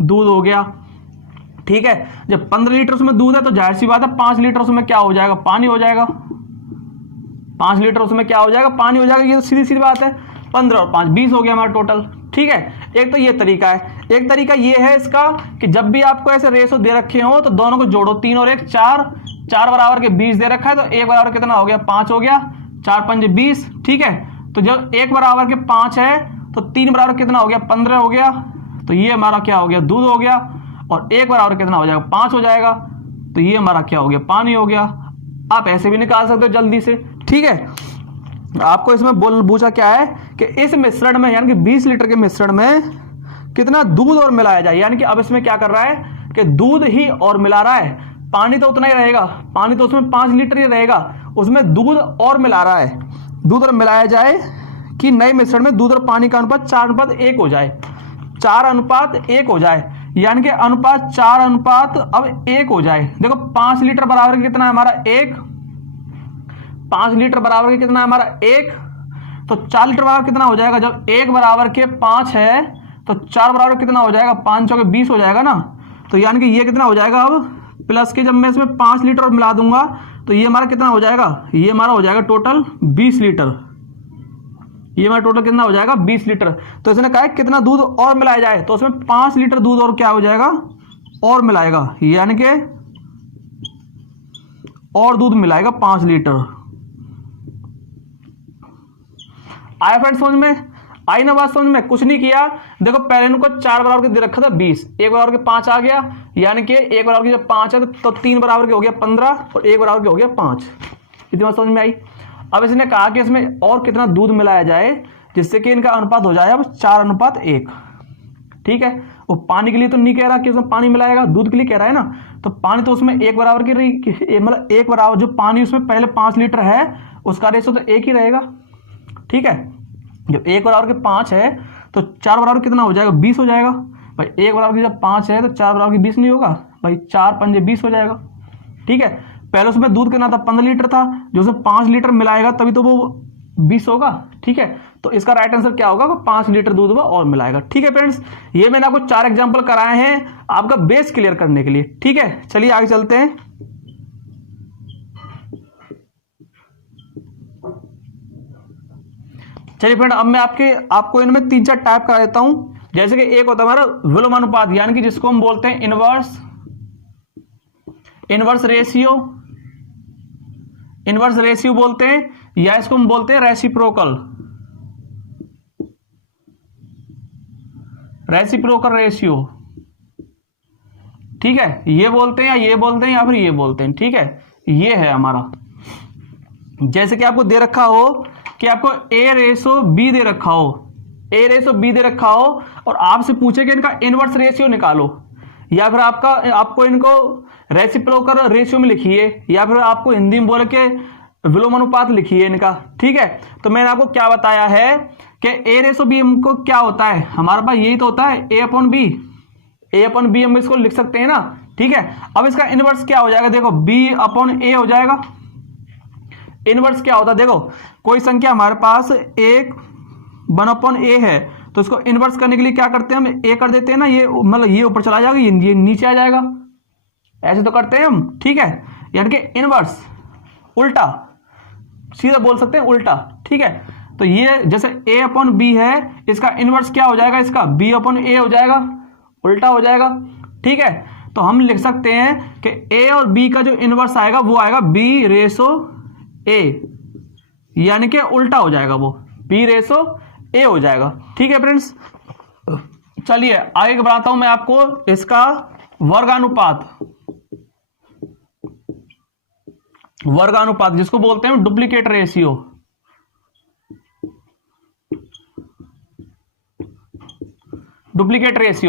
दूध हो गया। ठीक है, जब 15 लीटर उसमें दूध है तो जाहिर सी बात है 5 लीटर उसमें क्या हो जाएगा, पानी हो जाएगा। 5 लीटर उसमें क्या हो जाएगा, पानी हो जाएगा। ये तो सीधी सीधी बात है, 15 और 5 20 हो गया हमारा टोटल। ठीक है, एक तो ये तरीका है। एक तरीका ये है इसका कि जब भी आपको ऐसे रेशो दे रखे हो तो दोनों को जोड़ो, 3 और 1 4, 4 बराबर के 20 दे रखा है तो 1 बराबर कितना हो गया, 5 हो गया, 4 5 20। ठीक है, तो जब 1 बराबर के 5 है तो 3 बराबर कितना हो गया, 15 हो गया, तो ये हमारा क्या हो गया, दूध हो गया। और 1 बराबर कितना हो जाएगा, 5 हो जाएगा, तो ये हमारा क्या हो गया, पानी हो गया। आप ऐसे भी निकाल सकते हो जल्दी से। ठीक है, आपको इसमें पूछा क्या है कि इस मिश्रण में यानी कि 20 लीटर के मिश्रण में कितना दूध और मिलाया जाए। यानी कि अब इसमें क्या कर रहा है कि दूध ही और मिला रहा है, पानी तो उतना ही रहेगा, पानी तो उसमें 5 लीटर ही रहेगा, उसमें दूध और मिला रहा है। दूध और मिलाया जाए कि नए मिश्रण में दूध और पानी का अनुपात 4:1 हो जाए, 4:1 हो जाए, यानी कि अनुपात 4:1 अब 1 हो जाए। देखो 5 लीटर बराबर के कितना है हमारा 1, 5 लीटर बराबर के कितना है हमारा 1, तो 4 लीटर बराबर कितना हो जाएगा, जब 1 बराबर के 5 है तो 4 बराबर कितना हो जाएगा, 5 चौके 20 हो जाएगा ना। तो यानी कि ये कितना हो जाएगा अब प्लस के, जब मैं इसमें 5 लीटर और मिला दूंगा तो ये हमारा कितना हो जाएगा, ये हमारा हो जाएगा टोटल 20 लीटर। ये हमारा टोटल कितना हो जाएगा, 20 लीटर। तो इसने कहा है कितना दूध और मिलाया जाए, तो उसमें 5 लीटर दूध और क्या हो जाएगा, और मिलाएगा, यानी कि और दूध मिलाएगा 5 लीटर। आया फ्रेंड समझ में, आई ना बात समझ में। कुछ नहीं किया, देखो पहले इनको 4 बराबर के दे रखा था 20, 1 बराबर के 5 आ गया, यानी कि 1 बराबर के जब 5 है तो 3 बराबर के हो गया 15 और 1 बराबर के हो गया 5। इतनी बात समझ में आई। अब इसने कहा कि इसमें और कितना दूध मिलाया जाए जिससे कि इनका अनुपात हो जाए अब 4:1। ठीक है, वो पानी के लिए तो नहीं कह रहा कि उसमें पानी मिलाएगा, दूध के लिए कह रहा है ना। तो पानी तो उसमें 1 बराबर की रही, मतलब 1 बराबर जो पानी उसमें पहले 5 लीटर है उसका रेशो तो 1 ही रहेगा। ठीक है, जब 1 बराबर के 5 है तो 4 बराबर कितना हो जाएगा, 20 हो जाएगा भाई। 1 बराबर की जब 5 है तो 4 बराबर की 20 नहीं होगा भाई, 4 5 20 हो जाएगा। ठीक है, पहले उसमें दूध कितना था, 15 लीटर था, जो उसमें 5 लीटर मिलाएगा तभी तो वो 20 होगा। ठीक है, तो इसका राइट आंसर क्या होगा, 5 लीटर दूध वो और मिलाएगा। ठीक है फ्रेंड्स, ये मैंने आपको 4 एग्जाम्पल कराए हैं आपका बेस क्लियर करने के लिए। ठीक है, चलिए आगे चलते हैं। चलिए फ्रेंड, अब मैं आपको इनमें 3-4 टाइप करा देता हूं। जैसे कि एक होता है हमारा विलोमानुपात, यानी कि जिसको हम बोलते हैं इनवर्स रेशियो बोलते हैं, या इसको हम बोलते हैं रेसिप्रोकल रेशियो। ठीक है, ये बोलते हैं या ये बोलते हैं या फिर ये बोलते हैं। ठीक है, ये है हमारा, जैसे कि आपको दे रखा हो कि आपको A:B दे रखा हो और आपसे पूछे कि इनका इनवर्स रेशियो निकालो, या फिर आपको इनको रेसिप्रोकल रेशियो में लिखिए, या फिर आपको हिंदी में बोल के विलोमानुपात लिखिए इनका। ठीक है, तो मैंने आपको क्या बताया है कि A:B को क्या होता है, हमारे पास यही तो होता है A/B हम इसको लिख सकते हैं ना। ठीक है, अब इसका इनवर्स क्या हो जाएगा, देखो B/A हो जाएगा। इनवर्स क्या होता है, देखो कोई संख्या हमारे पास 1/A है तो इसको इनवर्स करने के लिए क्या करते हैं, हम A कर देते हैं ना, ये मतलब ये ऊपर चला जाएगा, ये नीचे आ जाएगा, ऐसे तो करते हैं हम। ठीक है, यानी कि इनवर्स उल्टा, सीधा बोल सकते हैं उल्टा। ठीक है, तो ये जैसे A/B है, इसका इनवर्स क्या हो जाएगा, इसका B/A हो जाएगा, उल्टा हो जाएगा। ठीक है, तो हम लिख सकते हैं कि A और B का जो इनवर्स आएगा वो आएगा B/A, यानी कि उल्टा हो जाएगा, वो B/A हो जाएगा। ठीक है फ्रेंड्स, चलिए आगे बढ़ाता हूं मैं आपको इसका वर्गानुपात, जिसको बोलते हैं डुप्लीकेट रेशियो।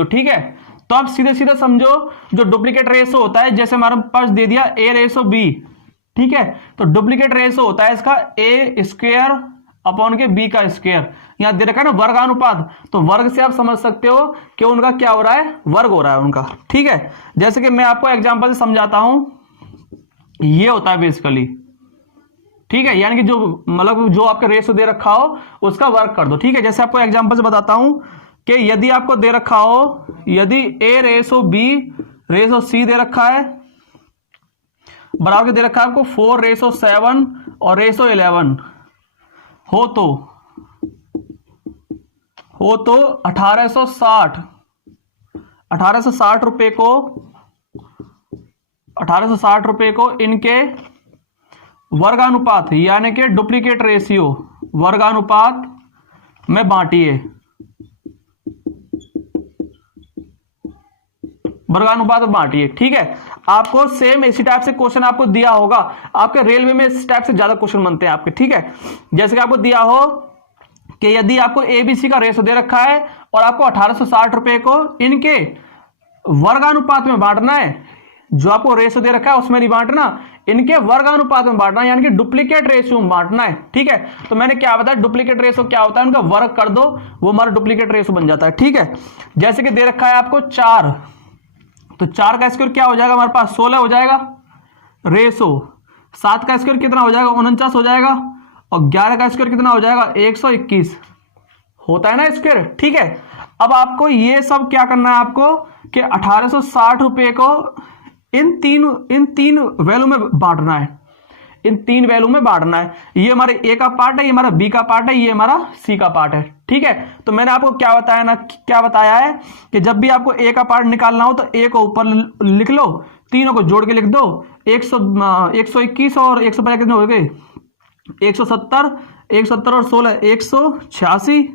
ठीक है, तो आप सीधे सीधे समझो, जो डुप्लीकेट रेशियो होता है, जैसे हमारे पास दे दिया A/B। ठीक है, तो डुप्लीकेट रेशियो होता है इसका A² B का स्क्वायर। यहां दे रखा है ना वर्गानुपात, तो वर्ग से आप समझ सकते हो कि उनका क्या हो रहा है, वर्ग हो रहा है उनका। ठीक है, जैसे कि मैं आपको एग्जांपल से समझाता हूं, ये होता है बेसिकली, ठीक है, यानी कि जो मतलब जो आपका रेशो दे रखा हो उसका वर्क कर दो। ठीक है, जैसे आपको एग्जांपल से बताता हूं कि यदि आपको दे रखा हो, यदि ए रेशो बी रेशो सी दे रखा है, बराबर के दे रखा है आपको 4:7 और रेशो 11 हो तो 1860 रुपए को इनके वर्गानुपात यानी कि डुप्लीकेट रेशियो वर्गानुपात में बांटिए। वर्गानुपात में बांटिए। ठीक है, आपको सेम इसी टाइप से क्वेश्चन आपको दिया होगा, आपके रेलवे में इस टाइप से ज्यादा क्वेश्चन बनते हैं आपके। ठीक है, जैसे कि आपको दिया हो कि यदि आपको एबीसी का रेशो दे रखा है और आपको 1860 रुपए को इनके वर्गानुपात में बांटना है, जो आपको रेशो दे रखा है उसमें नहीं बांटना, इनके वर्गानुपात में बांटना, यानी कि डुप्लीकेट रेशियो में बांटना है। ठीक है, तो मैंने क्या बताया, डुप्लीकेट रेशियो क्या होता है, उनका वर्ग कर दो, वो हमारा डुप्लीकेट रेशियो बन जाता है। ठीक है, जैसे कि दे रखा है आपको 4, तो 4 का स्क्वायर क्या हो जाएगा हमारे पास, 16 हो जाएगा रेशो। 7 का स्क्वायर कितना हो जाएगा, 49 हो जाएगा, और 11 का स्क्वायर कितना हो जाएगा, 121 होता है ना स्क्वायर। ठीक है, अब आपको ये सब क्या करना है आपको कि 1860 रुपए को इन तीन वैल्यू में बांटना है, इन 3 वैल्यू में बांटना है। ये हमारे ए का पार्ट है, ये हमारा बी का पार्ट है, ये हमारा सी का पार्ट है। ठीक है, तो मैंने आपको क्या बताया है कि जब भी आपको ए का पार्ट निकालना हो तो ए को ऊपर लिख लो, तीनों को जोड़ के लिख दो, 121 और 150 कितने हो गए, 170 और 16 186।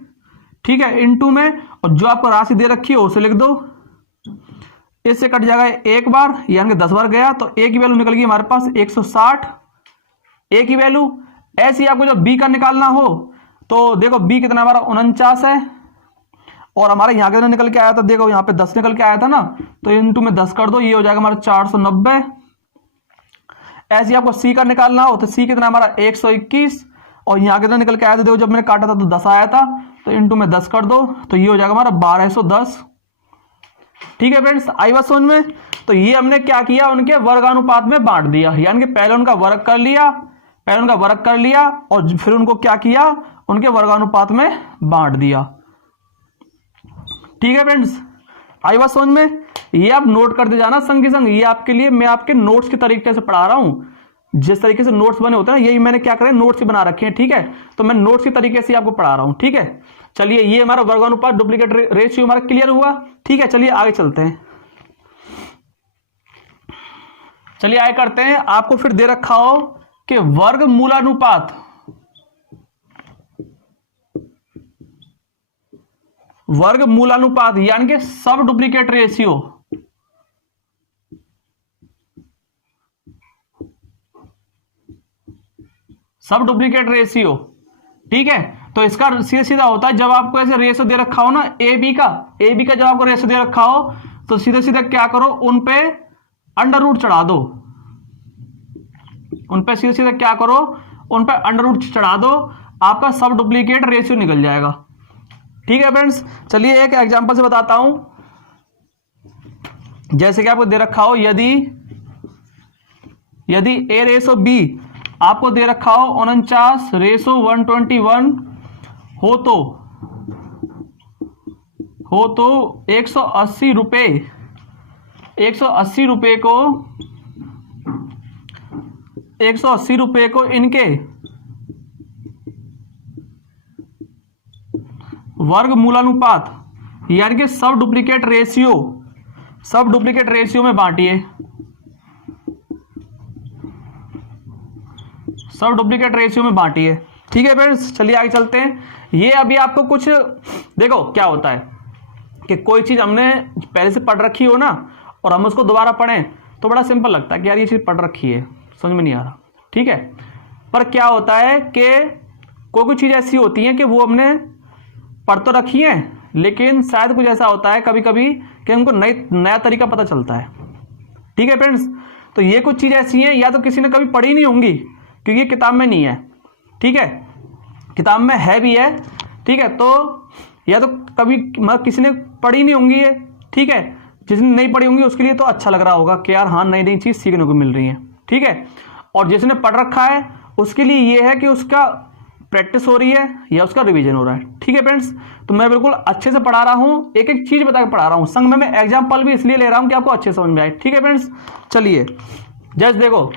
ठीक है, इनटू में, और जो आपको राशि दे रखी है उसे लिख दो, इससे कट जाएगा एक बार, यानी कि 10 बार गया, तो ए की वैल्यू निकल गई हमारे पास 160 ए की वैल्यू। ऐसे ही आपको जब बी का निकालना हो तो देखो बी कितना हमारा 49 है, और हमारा यहाँ कितना निकल के आया था, देखो यहाँ पे 10 निकल के आया था ना, तो इनटू में 10 कर दो, ये हो जाएगा हमारा 490। ऐसे ही आपको सी का निकालना हो तो सी कितना हमारा 121, और यहाँ कितना निकल के आया था, देखो जब मैंने काटा था तो 10 आया था, तो इनटू में 10 कर दो, तो ये हो जाएगा हमारा 1210। ठीक है फ्रेंड्स, आई बात समझ में। तो ये हमने क्या किया, उनके वर्गानुपात में बांट दिया, यानी कि पहले उनका वर्ग कर लिया, और फिर उनको क्या किया, उनके वर्गानुपात में बांट दिया। ठीक है फ्रेंड्स, आई बात समझ में। ये आप नोट करते जाना संग संग, ये आपके लिए मैं आपके नोट्स के तरीके से पढ़ा रहा हूं, जिस तरीके से नोट्स बने होते हैं ना, यही मैंने क्या करें, नोट्स ही बना रखे हैं। ठीक है, तो मैं नोट्स के तरीके से आपको पढ़ा रहा हूं। ठीक है, चलिए ये हमारा वर्गानुपात डुप्लीकेट रेशियो हमारा क्लियर हुआ। ठीक है, चलिए आगे चलते हैं, चलिए आगे करते हैं। आपको फिर दे रखा हो कि वर्ग मूलानुपात यानी कि सब डुप्लीकेट रेशियो। ठीक है, तो इसका सीधा सीधा होता है, जब आपको ऐसे रेशो दे रखा हो ना ए बी का जब आपको रेशो दे रखा हो तो सीधे सीधे क्या करो, उन पे अंडर रूट चढ़ा दो, आपका सब डुप्लीकेट रेशियो निकल जाएगा। ठीक है फ्रेंड्स, चलिए एक एग्जांपल से बताता हूं। जैसे कि आपको दे रखा हो, यदि ए रेशो बी आपको दे रखा हो 49:121 हो तो 180 रुपए को इनके वर्ग मूलानुपात यानी कि सब डुप्लीकेट रेशियो में बांटिए। ठीक है फ्रेंड्स, चलिए आगे चलते हैं। ये अभी आपको कुछ देखो क्या होता है कि कोई चीज हमने पहले से पढ़ रखी हो ना, और हम उसको दोबारा पढ़ें तो बड़ा सिंपल लगता है कि यार ये चीज पढ़ रखी है, समझ में नहीं आ रहा। ठीक है, पर क्या होता है कि कोई चीज ऐसी होती है कि वो हमने पढ़ तो रखी है, लेकिन शायद कुछ ऐसा होता है कभी कभी कि हमको नया तरीका पता चलता है। ठीक है फ्रेंड्स, तो ये कुछ चीज ऐसी हैं, या तो किसी ने कभी पढ़ी नहीं होंगी क्योंकि ये किताब में नहीं है। ठीक है, किताब में है भी है। ठीक है, तो या तो कभी किसी ने पढ़ी नहीं होंगी ये। ठीक है, जिसने नहीं पढ़ी होंगी उसके लिए तो अच्छा लग रहा होगा कि यार हाँ नई नई चीज सीखने को मिल रही है। ठीक है, और जिसने पढ़ रखा है उसके लिए ये है कि उसका प्रैक्टिस हो रही है या उसका रिवीजन हो रहा है। ठीक है फ्रेंड्स, तो मैं बिल्कुल अच्छे से पढ़ा रहा हूं, एक एक चीज बता के पढ़ा रहा हूं, संग में मैं एग्जाम्पल भी इसलिए ले रहा हूं कि आपको अच्छे समझ में आए। ठीक है फ्रेंड्स, चलिए जस्ट देखो,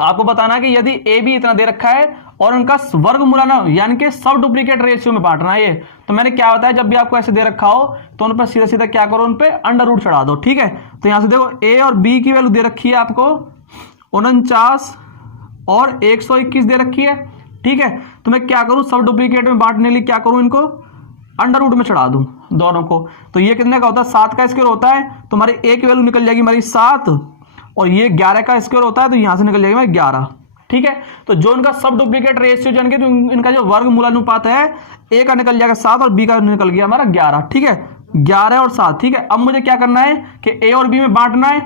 आपको बताना है कि यदि ए बी इतना दे रखा है और उनका वर्गमूल यानी कि सब डुप्लीकेट रेशियो में बांटना है ये, तो मैंने क्या बताया, जब भी आपको ऐसे दे रखा हो तो उन पर सीधा सीधा क्या करो, उन पे अंडर रूट चढ़ा दो। ठीक है, तो यहां से देखो ए और बी की वैल्यू दे रखी है आपको 49 और 121 दे रखी है। ठीक है, तो मैं क्या करूं, सब डुप्लीकेट में बांटने के लिए क्या करूं, इनको अंडर रूट में चढ़ा दूं दोनों को। तो ये कितने का होता है, 7 का स्क्वायर होता है, तो हमारी ए की वैल्यू निकल जाएगी हमारी 7, और ये 11 का स्क्वायर होता है, तो यहां से निकल जाएगी हमारी 11। ठीक है, तो जो इनका सब डुप्लीकेट रेशियो जान के, तो इनका जो वर्गमूलानुपात है, ए का निकल जाएगा 7 और बी का निकल गया हमारा 11। ठीक है, 11 और 7। ठीक है, अब मुझे क्या करना है कि ए और बी में बांटना है।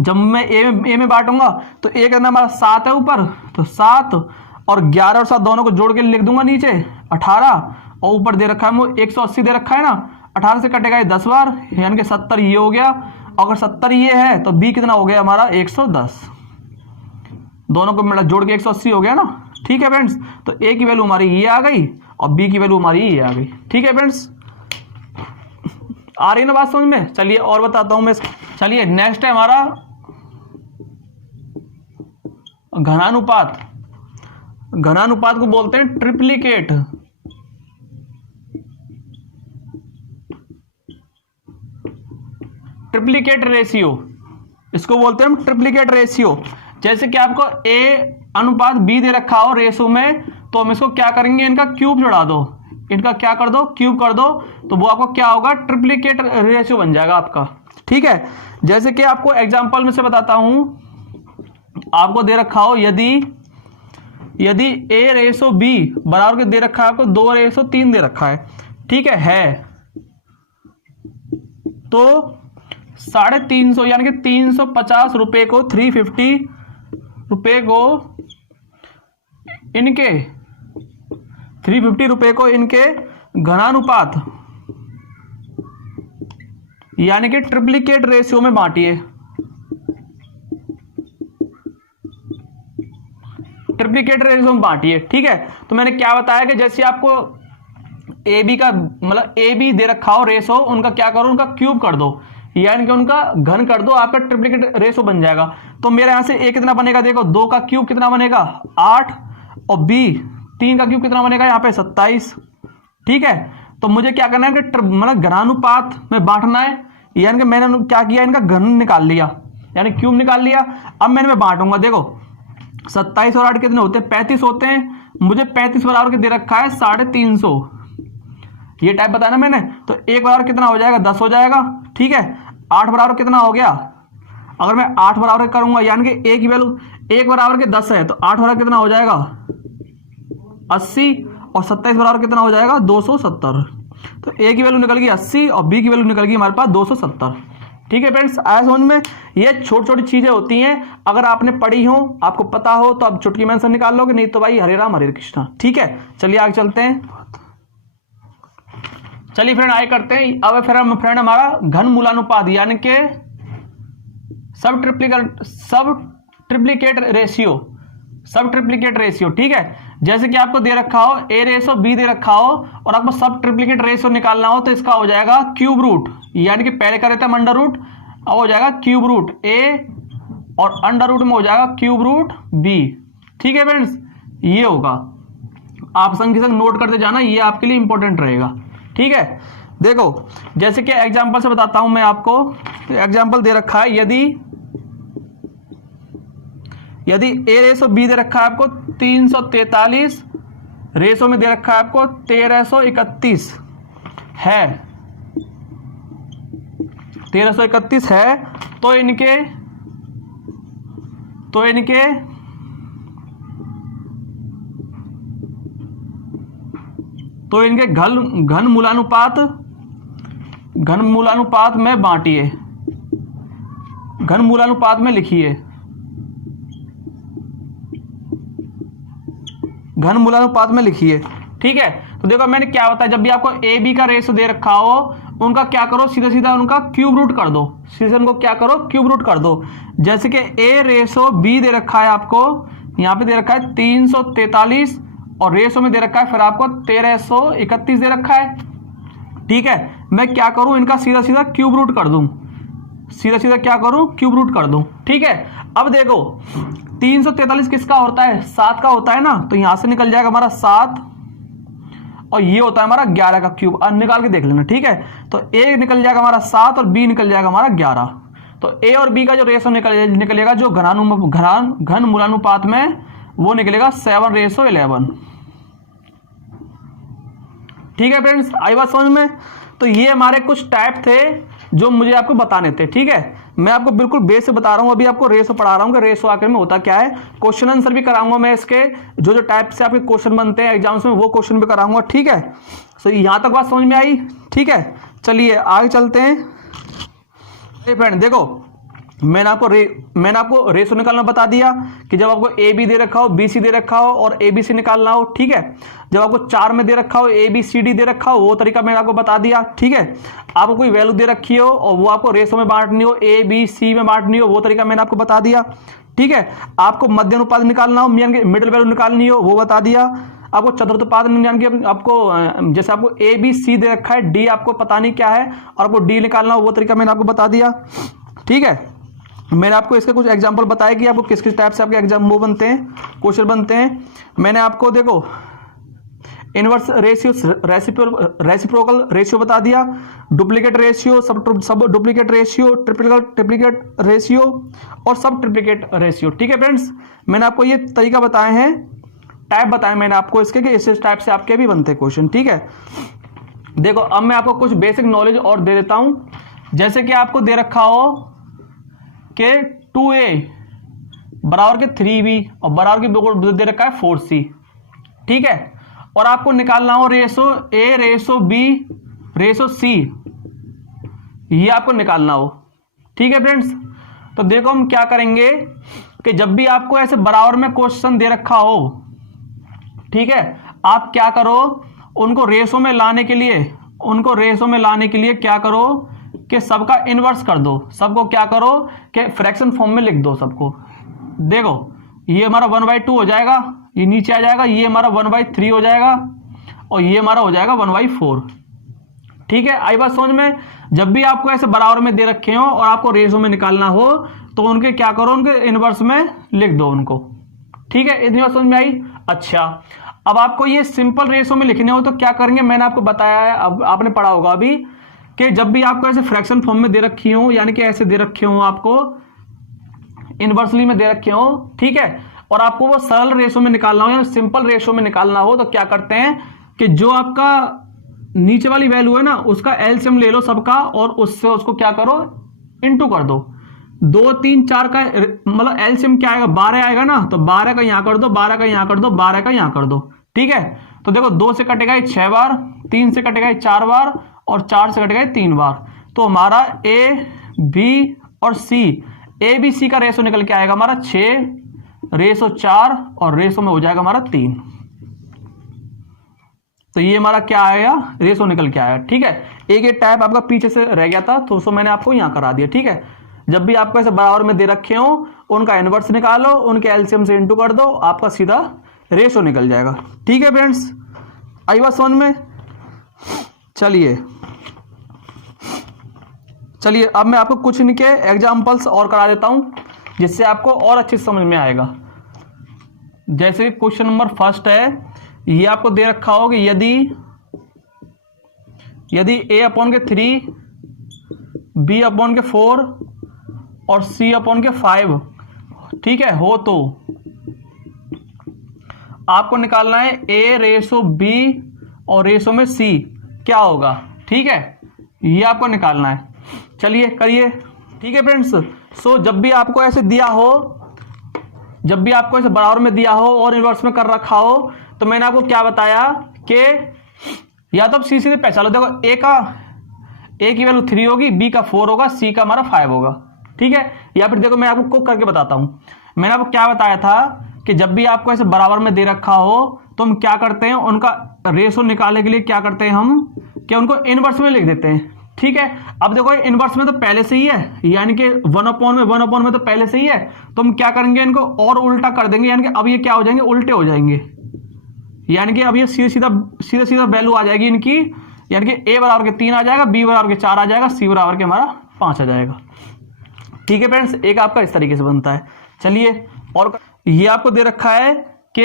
जब मैं ए में बांटूंगा तो ए का हमारा 7 है ऊपर, तो 7 और 11 और 7 दोनों को जोड़ के लिख दूंगा नीचे 18, और ऊपर दे रखा है 180 दे रखा है ना, 18 से कटेगा ये 10 बार, यानी कि 70 ये हो गया। अगर 70 ये है तो बी कितना हो गया हमारा 110, दोनों को मिला जोड़ के 180 हो गया ना। ठीक है फ्रेंड्स, तो ए की वैल्यू हमारी ये आ गई और बी की वैल्यू हमारी ये आ गई। ठीक है फ्रेंड्स, आ रही है ना बात समझ में। चलिए और बताता हूं मैं। चलिए नेक्स्ट है हमारा घनानुपात। घनानुपात को बोलते हैं ट्रिप्लीकेट। ट्रिप्लीकेट रेशियो, इसको बोलते हैं हम ट्रिप्लीकेट रेशियो। जैसे कि आपको ए अनुपात बी दे रखा हो रेशियो में, तो हम इसको क्या करेंगे, इनका क्यूब जोड़ा दो, इनका क्या कर दो, क्यूब कर दो, तो वो आपको क्या होगा, ट्रिप्लीकेट रेशियो बन जाएगा आपका। ठीक है, जैसे कि आपको एग्जांपल में से बताता हूं, आपको दे रखा हो यदि ए रेशो बी बराबर के दे रखा है आपको 2:3 दे रखा है। ठीक है तो 350 यानी कि 350 रुपए को 350 रुपए को इनके 350 रुपए को इनके घनानुपात यानी कि ट्रिप्लीकेट रेशियो में बांटिए। ट्रिप्लीकेट रेशियो में बांटिए। ठीक है, तो मैंने क्या बताया कि जैसे आपको ए बी का मतलब ए बी दे रखा हो रेशो, उनका क्या करो, उनका क्यूब कर दो, यानी कि उनका घन कर दो, आपका ट्रिप्लीकेट रेशो बन जाएगा। तो मेरे यहां से ए कितना बनेगा, देखो 2 का क्यूब कितना बनेगा 8, और बी 3 का क्यूब कितना बनेगा यहाँ पे 27। ठीक है, तो मुझे क्या करना है कि मतलब घनानुपात में बांटना है, यानी कि मैंने क्या किया, इनका घन निकाल लिया यानी क्यूब निकाल लिया। अब मैंने बांटूंगा, देखो 27 और 8 कितने होते हैं, 35 होते हैं। मुझे 35 बराबर के दे रखा है 350, ये टाइप बताया ना मैंने, तो 1 बराबर कितना हो जाएगा 10 हो जाएगा। ठीक है, 8 बराबर कितना हो गया, अगर मैं 8 बराबर करूंगा यानी कि ए की वैल्यू 1 बराबर के 10 है, तो 8 बराबर कितना हो जाएगा 80, और 27 बराबर कितना हो जाएगा 270। तो ए की वैल्यू निकल गई 80 और बी की वैल्यू निकल गई हमारे पास 270। ठीक है फ्रेंड्स, आया समझ में। ये छोटी छोटी चीजें होती हैं, अगर आपने पढ़ी हो, आपको पता हो, तो आप चुटकी में आंसर निकाल लोगे, नहीं तो भाई हरे राम हरे कृष्णा। ठीक है, चलिए आगे चलते हैं। चलिए फ्रेंड आगे करते हैं। अब फ्रेंड हमारा घन मूलानुपात यानी कि सब ट्रिप्लीकेट रेशियो। ठीक है, जैसे कि आपको दे रखा हो ए रेशो बी दे रखा हो और आपको सब ट्रिप्लीकेट रेशियो निकालना हो, तो इसका हो जाएगा क्यूब रूट, यानी कि पहले का रहता है अंडर रूट, अब हो जाएगा क्यूब रूट ए, और अंडर रूट में हो जाएगा क्यूब रूट बी। ठीक है फ्रेंड्स, ये होगा, आप संग के संग नोट करते जाना, ये आपके लिए इंपॉर्टेंट रहेगा। ठीक है, देखो जैसे कि एग्जांपल से बताता हूं मैं आपको। तो एग्जांपल दे रखा है, यदि ए रेशो बी दे रखा है आपको 343, रेशो में दे रखा है आपको 1331 है, 1331 है, तो इनके घन मूलानुपात में बांटिए, घन मूलानुपात में लिखिए, घन मूलानुपात में लिखिए। ठीक है, तो देखो मैंने क्या बताया, जब भी आपको ए बी का रेशो दे रखा हो, उनका क्या करो, सीधा सीधा उनका क्यूब रूट कर दो, सीधे उनको क्या करो क्यूब रूट कर दो। जैसे कि ए रेशो बी दे रखा है आपको यहाँ पे दे रखा है 343 और रेशो में दे रखा है फिर आपको 1331 दे रखा है। ठीक है, मैं क्या करूं, इनका सीधा सीधा क्यूब रूट कर दूं, सीधा सीधा क्या करूं, क्यूब रूट कर दूं। ठीक है, अब देखो 343 किसका होता है, 7 का होता है ना, तो यहां से निकल जाएगा हमारा 7 और ये होता है हमारा 11 का क्यूब। अब निकाल के देख लेना। ठीक है, तो ए निकल जाएगा हमारा 7 और बी निकल जाएगा हमारा 11। तो ए और बी का जो रेशो निकलेगा जो घन मूलानुपात में, वो निकलेगा 7:11। ठीक है फ्रेंड्स, आई बात समझ में। तो ये हमारे कुछ टाइप थे जो मुझे आपको बताने थे। ठीक है, मैं आपको बिल्कुल बेस से बता रहा हूं, अभी आपको रेशो पढ़ा रहा हूं कि रेशो आखिर में होता क्या है। क्वेश्चन आंसर भी कराऊंगा मैं इसके, जो टाइप से आपके क्वेश्चन बनते हैं एग्जाम्स में, वो क्वेश्चन भी कराऊंगा। ठीक है, सो यहां तक बात समझ में आई। ठीक है, चलिए आगे चलते हैं। फ्रेंड देखो, मैंने आपको रेशो निकालना बता दिया कि जब आपको ए बी दे रखा हो, बी सी दे रखा हो और ए बी सी निकालना हो। ठीक है, जब आपको 4 में दे रखा हो, ए बी सी डी दे रखा हो, वो तरीका मैंने आपको बता दिया। ठीक है, आपको कोई वैल्यू दे रखी हो और वो आपको रेशो में बांटनी हो, ए बी सी में बांटनी हो, वो तरीका मैंने आपको बता दिया। ठीक है, आपको मध्य अनुपात निकालना हो, मिडिल वैल्यू निकालनी हो, वो बता दिया। आपको चतुर्थपाद यानी कि आपको जैसे आपको ए बी सी दे रखा है, डी आपको पता नहीं क्या है और आपको डी निकालना हो, वो तरीका मैंने आपको बता दिया। ठीक है, मैंने आपको इसके कुछ एग्जांपल बताए कि आपको किस किस टाइप से आपके एग्जाम वो बनते हैं, क्वेश्चन बनते हैं। मैंने आपको देखो इनवर्स रेशियो, रेसिप्रोकल रेशियो बता दिया, डुप्लीकेट रेशियो, सब डुप्लीकेट रेशियो, ट्रिप्लिकेट रेशियो और सब ट्रिप्लिकेट रेशियो। ठीक है फ्रेंड्स, मैंने आपको ये तरीका बताए हैं, टाइप बताए मैंने आपको इसके कि इस टाइप से आपके भी बनते हैं क्वेश्चन। ठीक है, देखो अब मैं आपको कुछ बेसिक नॉलेज और दे देता हूं। जैसे कि आपको दे रखा हो कि 2a बराबर के 3b और बराबर के दे रखा है 4c। ठीक है, और आपको निकालना हो ratio A ratio B ratio C, ये आपको निकालना हो। ठीक है फ्रेंड्स, तो देखो हम क्या करेंगे कि जब भी आपको ऐसे बराबर में क्वेश्चन दे रखा हो, ठीक है, आप क्या करो, उनको रेशो में लाने के लिए क्या करो कि सबका इनवर्स कर दो, सबको क्या करो कि फ्रैक्शन फॉर्म में लिख दो सबको। देखो ये हमारा 1/2 हो जाएगा, ये नीचे आ जाएगा, ये हमारा 1/3 हो जाएगा और ये हमारा हो जाएगा 1/4। ठीक है, आई बात समझ में। जब भी आपको ऐसे बराबर में दे रखे हो और आपको रेशो में निकालना हो तो उनके क्या करो, उनके इनवर्स में लिख दो उनको। ठीक है, इतनी बात समझ में आई। अच्छा, अब आपको ये सिंपल रेशो में लिखने हो तो क्या करेंगे, मैंने आपको बताया है, अब आपने पढ़ा होगा अभी कि जब भी आपको ऐसे फ्रैक्शन फॉर्म में दे रखी हो, यानी कि ऐसे दे रखे हो आपको इनवर्सली में दे रखे हो, ठीक है, और आपको वो सरल रेशो में निकालना हो या सिंपल रेशो में निकालना हो, तो क्या करते हैं कि जो आपका नीचे वाली वैल्यू है ना, उसका एलसीएम ले लो सबका और उससे उसको क्या करो, इनटू कर दो। 2 3 4 का मतलब एलसीएम क्या आएगा, 12 आएगा ना, तो 12 का यहां कर दो, 12 का यहां कर दो, 12 का यहां कर दो। ठीक है, तो देखो 2 से कटेगा 6 बार, 3 से कटेगा 4 बार और 4 से कटेगा 3 बार। तो हमारा ए बी और सी, ए बी सी का रेशो निकल के आएगा हमारा 6 रेशो 4 और रेशो में हो जाएगा हमारा 3। तो ये हमारा क्या आएगा, रेशो निकल के आएगा। ठीक है, एक टाइप आपका पीछे से रह गया था तो उसको मैंने आपको यहां करा दिया। ठीक है, जब भी आपको ऐसे बराबर में दे रखे हो उनका इनवर्स निकालो, उनके एलसीएम से इनटू कर दो, आपका सीधा रेशो निकल जाएगा। ठीक है फ्रेंड्स, आई बात समझ में। चलिए अब मैं आपको कुछ इनके एग्जांपल्स और करा देता हूं जिससे आपको और अच्छे समझ में आएगा। जैसे क्वेश्चन नंबर फर्स्ट है, ये आपको दे रखा हो कि यदि a अपॉन के 3, b अपॉन के 4 और c अपॉन के 5, ठीक है, हो तो आपको निकालना है a रेशो b और रेशो में c क्या होगा। ठीक है, ये आपको निकालना है। चलिए करिए। ठीक है फ्रेंड्स, सो जब भी आपको ऐसे दिया हो, जब भी आपको ऐसे बराबर में दिया हो और इनवर्स में कर रखा हो, तो मैंने आपको क्या बताया कि या तो सी सीधे पहचान लो। देखो ए की वैल्यू 3 होगी, बी का 4 होगा, सी का हमारा 5 होगा। ठीक है, या फिर देखो मैं आपको करके बताता हूं। मैंने आपको क्या बताया था कि जब भी आपको ऐसे बराबर में दे रखा हो तो हम क्या करते हैं, उनका रेशो निकालने के लिए क्या करते हैं हम कि उनको इनवर्स में लिख देते हैं। ठीक है। अब देखो इनवर्स में तो पहले से ही है, यानी कि 1/1 में तो पहले से ही है, तो हम क्या करेंगे, इनको और उल्टा कर देंगे, यानी कि अब ये क्या हो जाएंगे, उल्टे हो जाएंगे, यानी कि अब ये सीधा सीधा वैल्यू आ जाएगी इनकी, यानी कि a बराबर के 3 आ जाएगा, b बराबर के 4 आ जाएगा, c बराबर के हमारा 5 आ जाएगा। ठीक है फ्रेंड्स, एक आपका इस तरीके से बनता है। चलिए, और ये आपको दे रखा है कि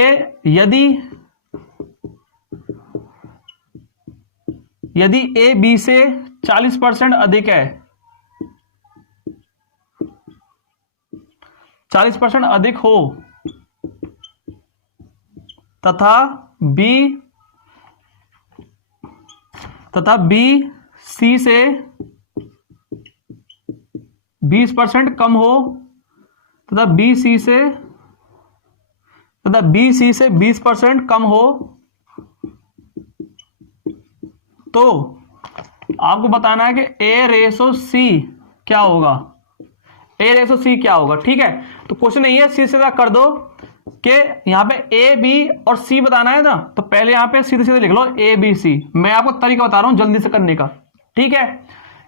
यदि a b से 40% अधिक है, 40% अधिक हो, तथा b c से 20% कम हो, तथा b c से 20% कम हो, तो आपको बताना है कि a रेशो c क्या होगा, a रेशो c क्या होगा। ठीक है, तो क्वेश्चन यही है, सीधे सीधा कर दो कि यहां पे a b और c बताना है ना, तो पहले यहां पे सीधे सीधे लिख लो a b c। मैं आपको तरीका बता रहा हूं जल्दी से करने का। ठीक है,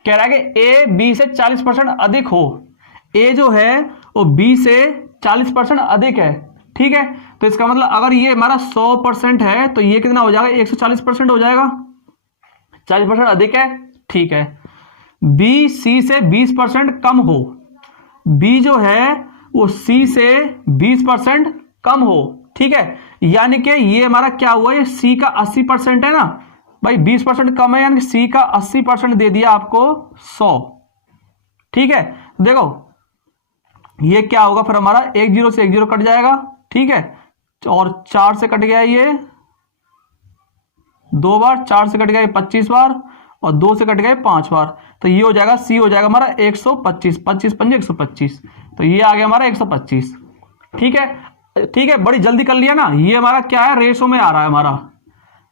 कह रहा है कि a b से 40% अधिक हो, a जो है वो b से 40% अधिक है। ठीक है, तो इसका मतलब अगर ये हमारा 100% है तो ये कितना हो जाएगा, 140% हो जाएगा, 40% अधिक है। ठीक है, b c से 20% कम हो, b जो है वो c से 20% कम हो। ठीक है, यानी कि ये हमारा क्या हुआ, ये c का 80% है ना भाई, 20% कम है, यानी c का 80% दे दिया आपको 100। ठीक है, देखो ये क्या होगा फिर हमारा, 1 0 से 1 0 कट जाएगा। ठीक है, और 4 से कट गया ये 2 बार, 4 से कट गया 25 बार, और 2 से कट गए 5 बार, तो ये हो जाएगा c हो जाएगा हमारा 125, 25 पंजे 125, तो ये आ गया हमारा 125। ठीक है, ठीक है, बड़ी जल्दी कर लिया ना। ये हमारा क्या है, रेशो में आ रहा है हमारा,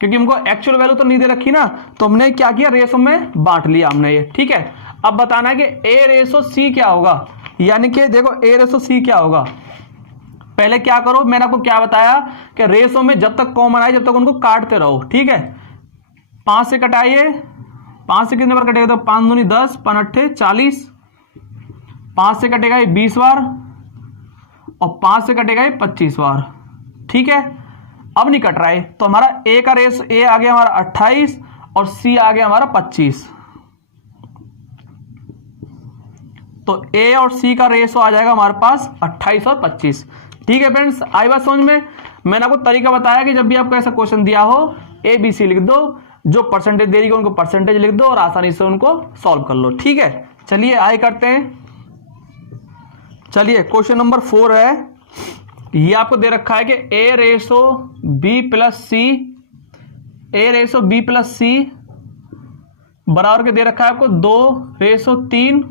क्योंकि हमको एक्चुअल वैल्यू तो नहीं दे रखी ना, तो हमने क्या किया, रेशो में बांट लिया हमने ये। ठीक है, अब बताना है कि a रेशो c क्या होगा, यानी कि देखो a रेशो c क्या होगा। पहले क्या करो, मैंने आपको क्या बताया कि रेशो में जब तक कॉमन आए जब तक उनको काटते रहो। ठीक है, 5 से कटाइए, 5 से कितने बार कटेगा, तो 5 दूनी 10, 5 अट्ठे 40, 5 से कटेगा ये 20 बार, और 5 से कटेगा ये 25 बार। ठीक है, अब नहीं कट रहा है, तो हमारा a का रेस a आ गया हमारा 28 और c आ गया हमारा 25, तो a और c का रेशो आ जाएगा हमारे पास 28 और 25। ठीक है फ्रेंड्स, आई बात समझ में। मैंने आपको तरीका बताया कि जब भी आपको ऐसा क्वेश्चन दिया हो, a b c लिख दो, जो परसेंटेज दे रही है उनको परसेंटेज लिख दो और आसानी से उनको सॉल्व कर लो। ठीक है, चलिए आगे करते हैं। चलिए, क्वेश्चन नंबर 4 है, ये आपको दे रखा है कि a ratio b plus c बराबर के दे रखा है आपको 2:3,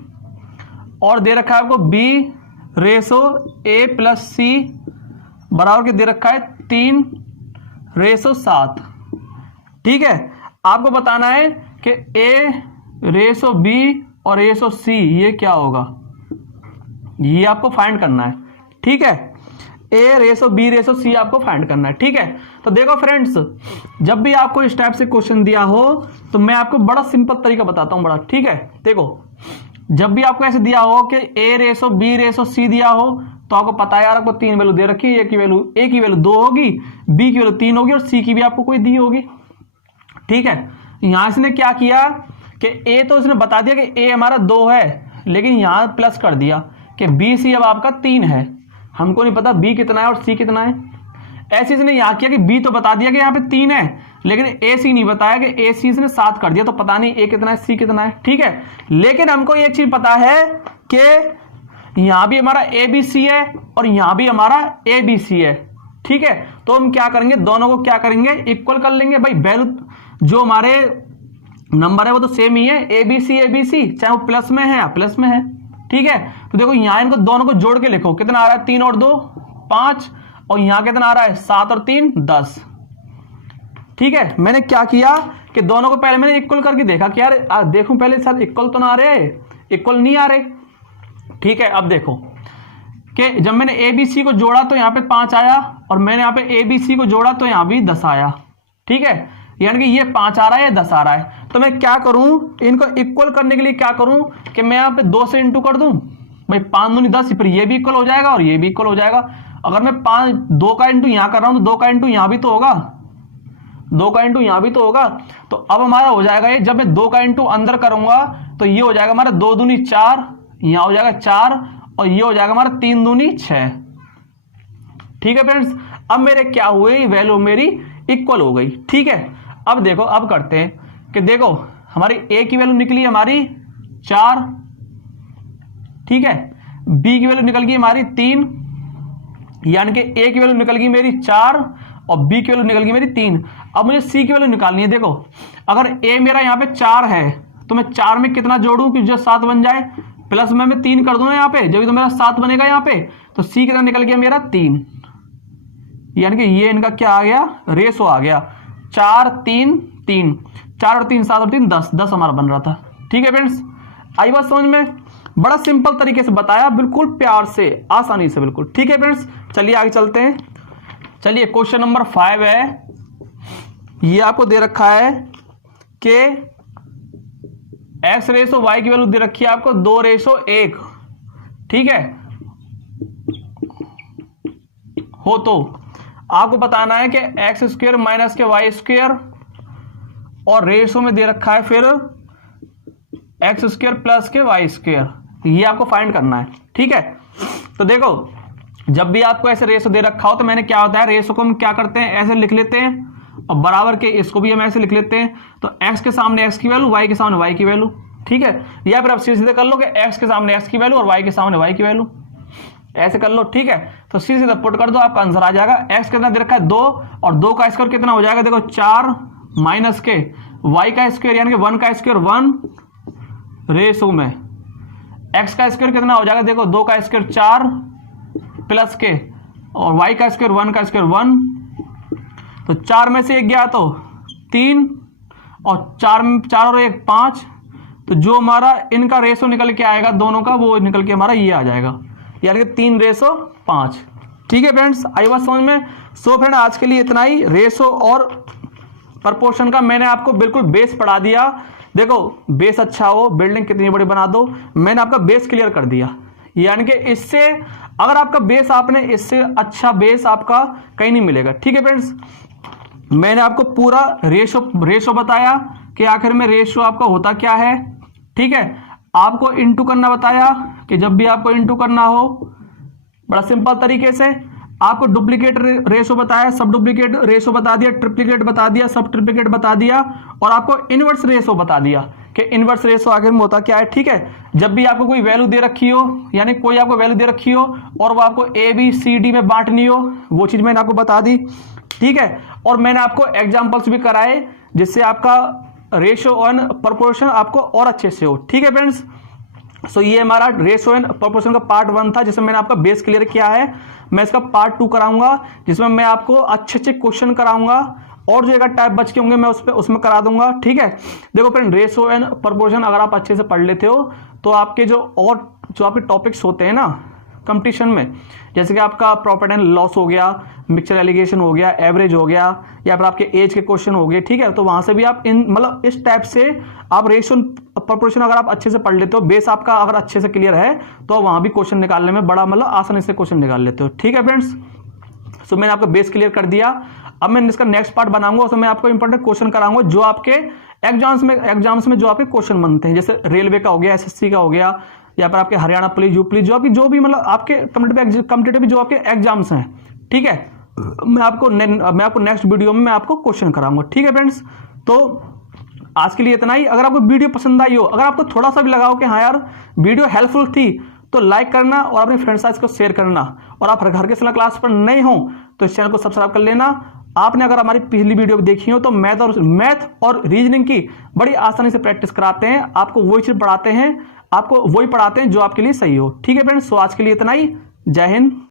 और दे रखा है आपको b ratio a plus c बराबर के दे रखा है 3:7। ठीक है, आपको बताना है कि a रेशो b और रेशो c ये क्या होगा, ये आपको फाइंड करना है। ठीक है, a ratio b ratio c आपको फाइंड करना है। ठीक है, तो देखो फ्रेंड्स, जब भी आपको इस टाइप से क्वेश्चन दिया हो तो मैं आपको बड़ा सिंपल तरीका बताता हूं बड़ा। ठीक है, देखो जब भी आपको ऐसे दिया हो कि a ratio b ratio c दिया हो, तो आपको पता है यार आपको 3 वैल्यू दे रखी है, a की वैल्यू 2 होगी, b की वैल्यू 3 होगी, और c की भी आपको कोई दी होगी। ठीक है, यहां इसने क्या किया कि a तो इसने बता दिया कि a हमारा 2 है, लेकिन यहां प्लस कर दिया कि b c अब आपका 3 है। हमको नहीं पता b कितना है और c कितना है। ऐसे इसने यहां किया कि b तो बता दिया कि यहाँ पे 3 है, लेकिन a c नहीं बताया कि a c इसने 7 कर दिया, तो पता नहीं a कितना है c कितना है। ठीक है, लेकिन हमको ये चीज पता है कि यहां भी हमारा a b c है और यहां भी हमारा a b c है। ठीक है, तो हम क्या करेंगे, दोनों को क्या करेंगे, इक्वल कर लेंगे। भाई वैल्यू जो हमारे नंबर है वो तो सेम ही है, a b c, चाहे वो प्लस में है या प्लस में है। ठीक है, तो देखो यहां इनको दोनों को जोड़ के लिखो, कितना आ रहा है, 3 और 2 5, और यहां कितना आ रहा है, 7 और 3 10। ठीक है, मैंने क्या किया कि दोनों को पहले मैंने इक्वल करके देखा कि यार देखूं पहले साथ इक्वल तो ना आ रहे, इक्वल नहीं आ रहे। ठीक है, अब देखो कि जब मैंने ए बी सी को जोड़ा तो यहाँ पे 5 आया, और मैंने यहाँ पे ए बी सी को जोड़ा तो यहाँ भी 10 आया। ठीक है, यानी कि ये 5 आ रहा है, ये 10 आ रहा है, तो मैं क्या करूं, इनको इक्वल करने के लिए क्या करूं कि मैं यहाँ पे 2 से इंटू कर दूं। भाई 5 दूनी 10, फिर ये भी इक्वल हो जाएगा और ये भी इक्वल हो जाएगा। अगर मैं 2 का इंटू यहाँ कर रहा हूं तो 2 का इंटू यहाँ भी तो होगा, 2 का इंटू यहाँ भी तो होगा। तो अब हमारा हो जाएगा ये, जब मैं 2 का इंटू अंदर करूंगा तो ये हो जाएगा हमारा 2 दूनी 4, यहाँ हो जाएगा 4 और ये हो जाएगा हमारा 3 दूनी 6। ठीक है फ्रेंड्स, अब मेरे क्या हुए, वैल्यू मेरी इक्वल हो गई। ठीक है, अब देखो, अब करते हैं कि देखो हमारी ए की वैल्यू निकली हमारी 4, ठीक है, बी की वैल्यू निकल गई हमारी 3, यानी कि ए की वैल्यू निकल गई मेरी 4 और बी की वैल्यू निकल गई मेरी 3। अब मुझे सी की वैल्यू निकालनी है। देखो अगर ए मेरा यहाँ पे 4 है तो मैं 4 में कितना जोड़ूं कि जो 7 बन जाए, प्लस में मैं 3 कर दूं ना यहाँ पे, जब तो मेरा 7 बनेगा यहाँ पे। तो सी कितना निकल गया मेरा 3, यानी कि ये इनका क्या आ गया, रेशो आ गया 4 3 3, 4 और 3 7 और 3 10, 10 हमारा बन रहा था। ठीक है फ्रेंड्स, आई बात समझ में? बड़ा सिंपल तरीके से बताया, बिल्कुल प्यार से, आसानी से, बिल्कुल। ठीक है फ्रेंड्स, चलिए आगे चलते हैं। चलिए क्वेश्चन नंबर 5 है, ये आपको दे रखा है कि x रेशो y की वैल्यू दे रखी है आपको 2:1, ठीक है, हो तो आपको बताना है कि एक्स स्क्वायर माइनस के वाई स्क्वायर, और रेशो में दे रखा है फिर एक्स स्क्वायर प्लस के वाई स्क्वायर, ये आपको फाइंड करना है। ठीक है, तो देखो जब भी आपको ऐसे रेशो दे रखा हो तो मैंने क्या होता है, रेशो को हम क्या करते हैं, ऐसे लिख लेते हैं, और बराबर के इसको भी हम ऐसे लिख लेते हैं। तो x के सामने x की वैल्यू, y के सामने y की वैल्यू, ठीक है, या फिर आप सीधे कर लो कि x के सामने x की वैल्यू और y के सामने y की वैल्यू, ऐसे कर लो। ठीक है, तो सीधे पुट कर दो, आपका आंसर आ जाएगा। x कितना दे रखा है 2, और 2 का स्क्वायर कितना हो जाएगा, देखो 4 माइनस के y का स्क्वायर यानी कि 1 का स्क्वायर 1 रेशो में x का स्क्वायर कितना हो जाएगा, देखो 2 का स्क्वायर 4 प्लस के, और y का स्क्वायर 1 का स्क्वायर 1, तो 4 में से 1 गया तो 3, और 4 और 1 5, तो जो हमारा इनका रेशो निकल के आएगा दोनों का, वो निकल के हमारा ये आ जाएगा, यानी कि 3:5। ठीक है फ्रेंड्स, आई बात समझ में? सो फ्रेंड आज के लिए इतना ही। रेशो और प्रपोर्शन का मैंने आपको बिल्कुल बेस पढ़ा दिया। देखो बेस अच्छा हो, बिल्डिंग कितनी बड़ी बना दो, मैंने आपका बेस क्लियर कर दिया, यानी कि इससे अगर आपका बेस, आपने इससे अच्छा बेस आपका कहीं नहीं मिलेगा। ठीक है फ्रेंड्स, मैंने आपको पूरा रेशो बताया कि आखिर में रेशो आपका होता क्या है। ठीक है, आपको इंटू करना बताया कि जब भी आपको इंटू करना हो बड़ा सिंपल तरीके से, आपको डुप्लीकेट रेशो बताया, सब डुप्लीकेट रेशो बता दिया, ट्रिप्लीकेट बता दिया, सब ट्रिप्लीकेट बता दिया, और आपको इनवर्स रेशो बता दिया कि इनवर्स रेशो आखिर में होता क्या है। ठीक है, जब भी आपको कोई वैल्यू दे रखी हो, यानी कोई आपको वैल्यू दे रखी हो और वो आपको ABCD में बांटनी हो, वो चीज मैंने आपको बता दी। ठीक है, और मैंने आपको एग्जांपल्स भी कराए जिससे आपका रेशो एंड प्रोपोर्शन आपको और अच्छे से हो। ठीक है फ्रेंड्स, सो ये हमारा रेशो एंड प्रोपोर्शन का पार्ट 1 था, जिसमें मैंने आपका बेस क्लियर किया है। मैं इसका पार्ट 2 कराऊंगा, जिसमें मैं आपको अच्छे अच्छे क्वेश्चन कराऊंगा, और जो एक टाइप बच के होंगे मैं उसमें करा दूंगा। ठीक है, देखो फ्रेंड, रेशो एंड प्रोपोर्शन अगर आप अच्छे से पढ़ लेते हो तो आपके जो आपके टॉपिक्स होते हैं ना कंपटीशन में, जैसे कि आपका प्रॉफिट एंड लॉस हो गया, मिक्सचर एलिगेशन हो गया, एवरेज हो गया, या फिर आपके एज के क्वेश्चन हो गए। ठीक है, तो वहां से भी आप मतलब इस टाइप से आप रेशियो प्रोपोर्शन अगर आप अच्छे से पढ़ लेते हो, बेस आपका अगर अच्छे से क्लियर है, तो वहां भी क्वेश्चन निकालने में बड़ा मतलब आसानी से क्वेश्चन निकाल लेते हो। ठीक है फ्रेंड्स, सो मैंने आपका बेस क्लियर कर दिया। अब मैं इसका नेक्स्ट पार्ट बनाऊंगा, उसमें मैं आपको इंपॉर्टेंट क्वेश्चन कराऊंगा जो आपके एग्जाम्स में जो आपके क्वेश्चन बनते हैं, जैसे रेलवे का हो गया, SSC का हो गया, या फिर आपके हरियाणा पुलिस, यूपी पुलिस, जो भी मतलब आपके कॉम्पिटिटिव जो आपके एग्जाम्स हैं। ठीक है, मैं आपको नेक्स्ट वीडियो में मैं आपको क्वेश्चन कराऊंगा। ठीक है फ्रेंड्स, तो आज के लिए इतना ही। अगर आपको वीडियो पसंद आई हो, अगर आपको थोड़ा सा भी लगाओ कि हाँ यार वीडियो हेल्पफुल थी, तो लाइक करना और अपने फ्रेंड्स साथ को शेयर करना, और आप घर के सलाह क्लास पर नए हो तो इस चैनल को सब्सक्राइब कर लेना। आपने अगर हमारी पिछली वीडियो देखी हो तो मैथ और रीजनिंग की बड़ी आसानी से प्रैक्टिस कराते हैं, आपको वही चीज पढ़ाते हैं, आपको वही पढ़ाते हैं जो आपके लिए सही हो। ठीक है फ्रेंड्स, सो आज के लिए इतना ही। जय हिंद।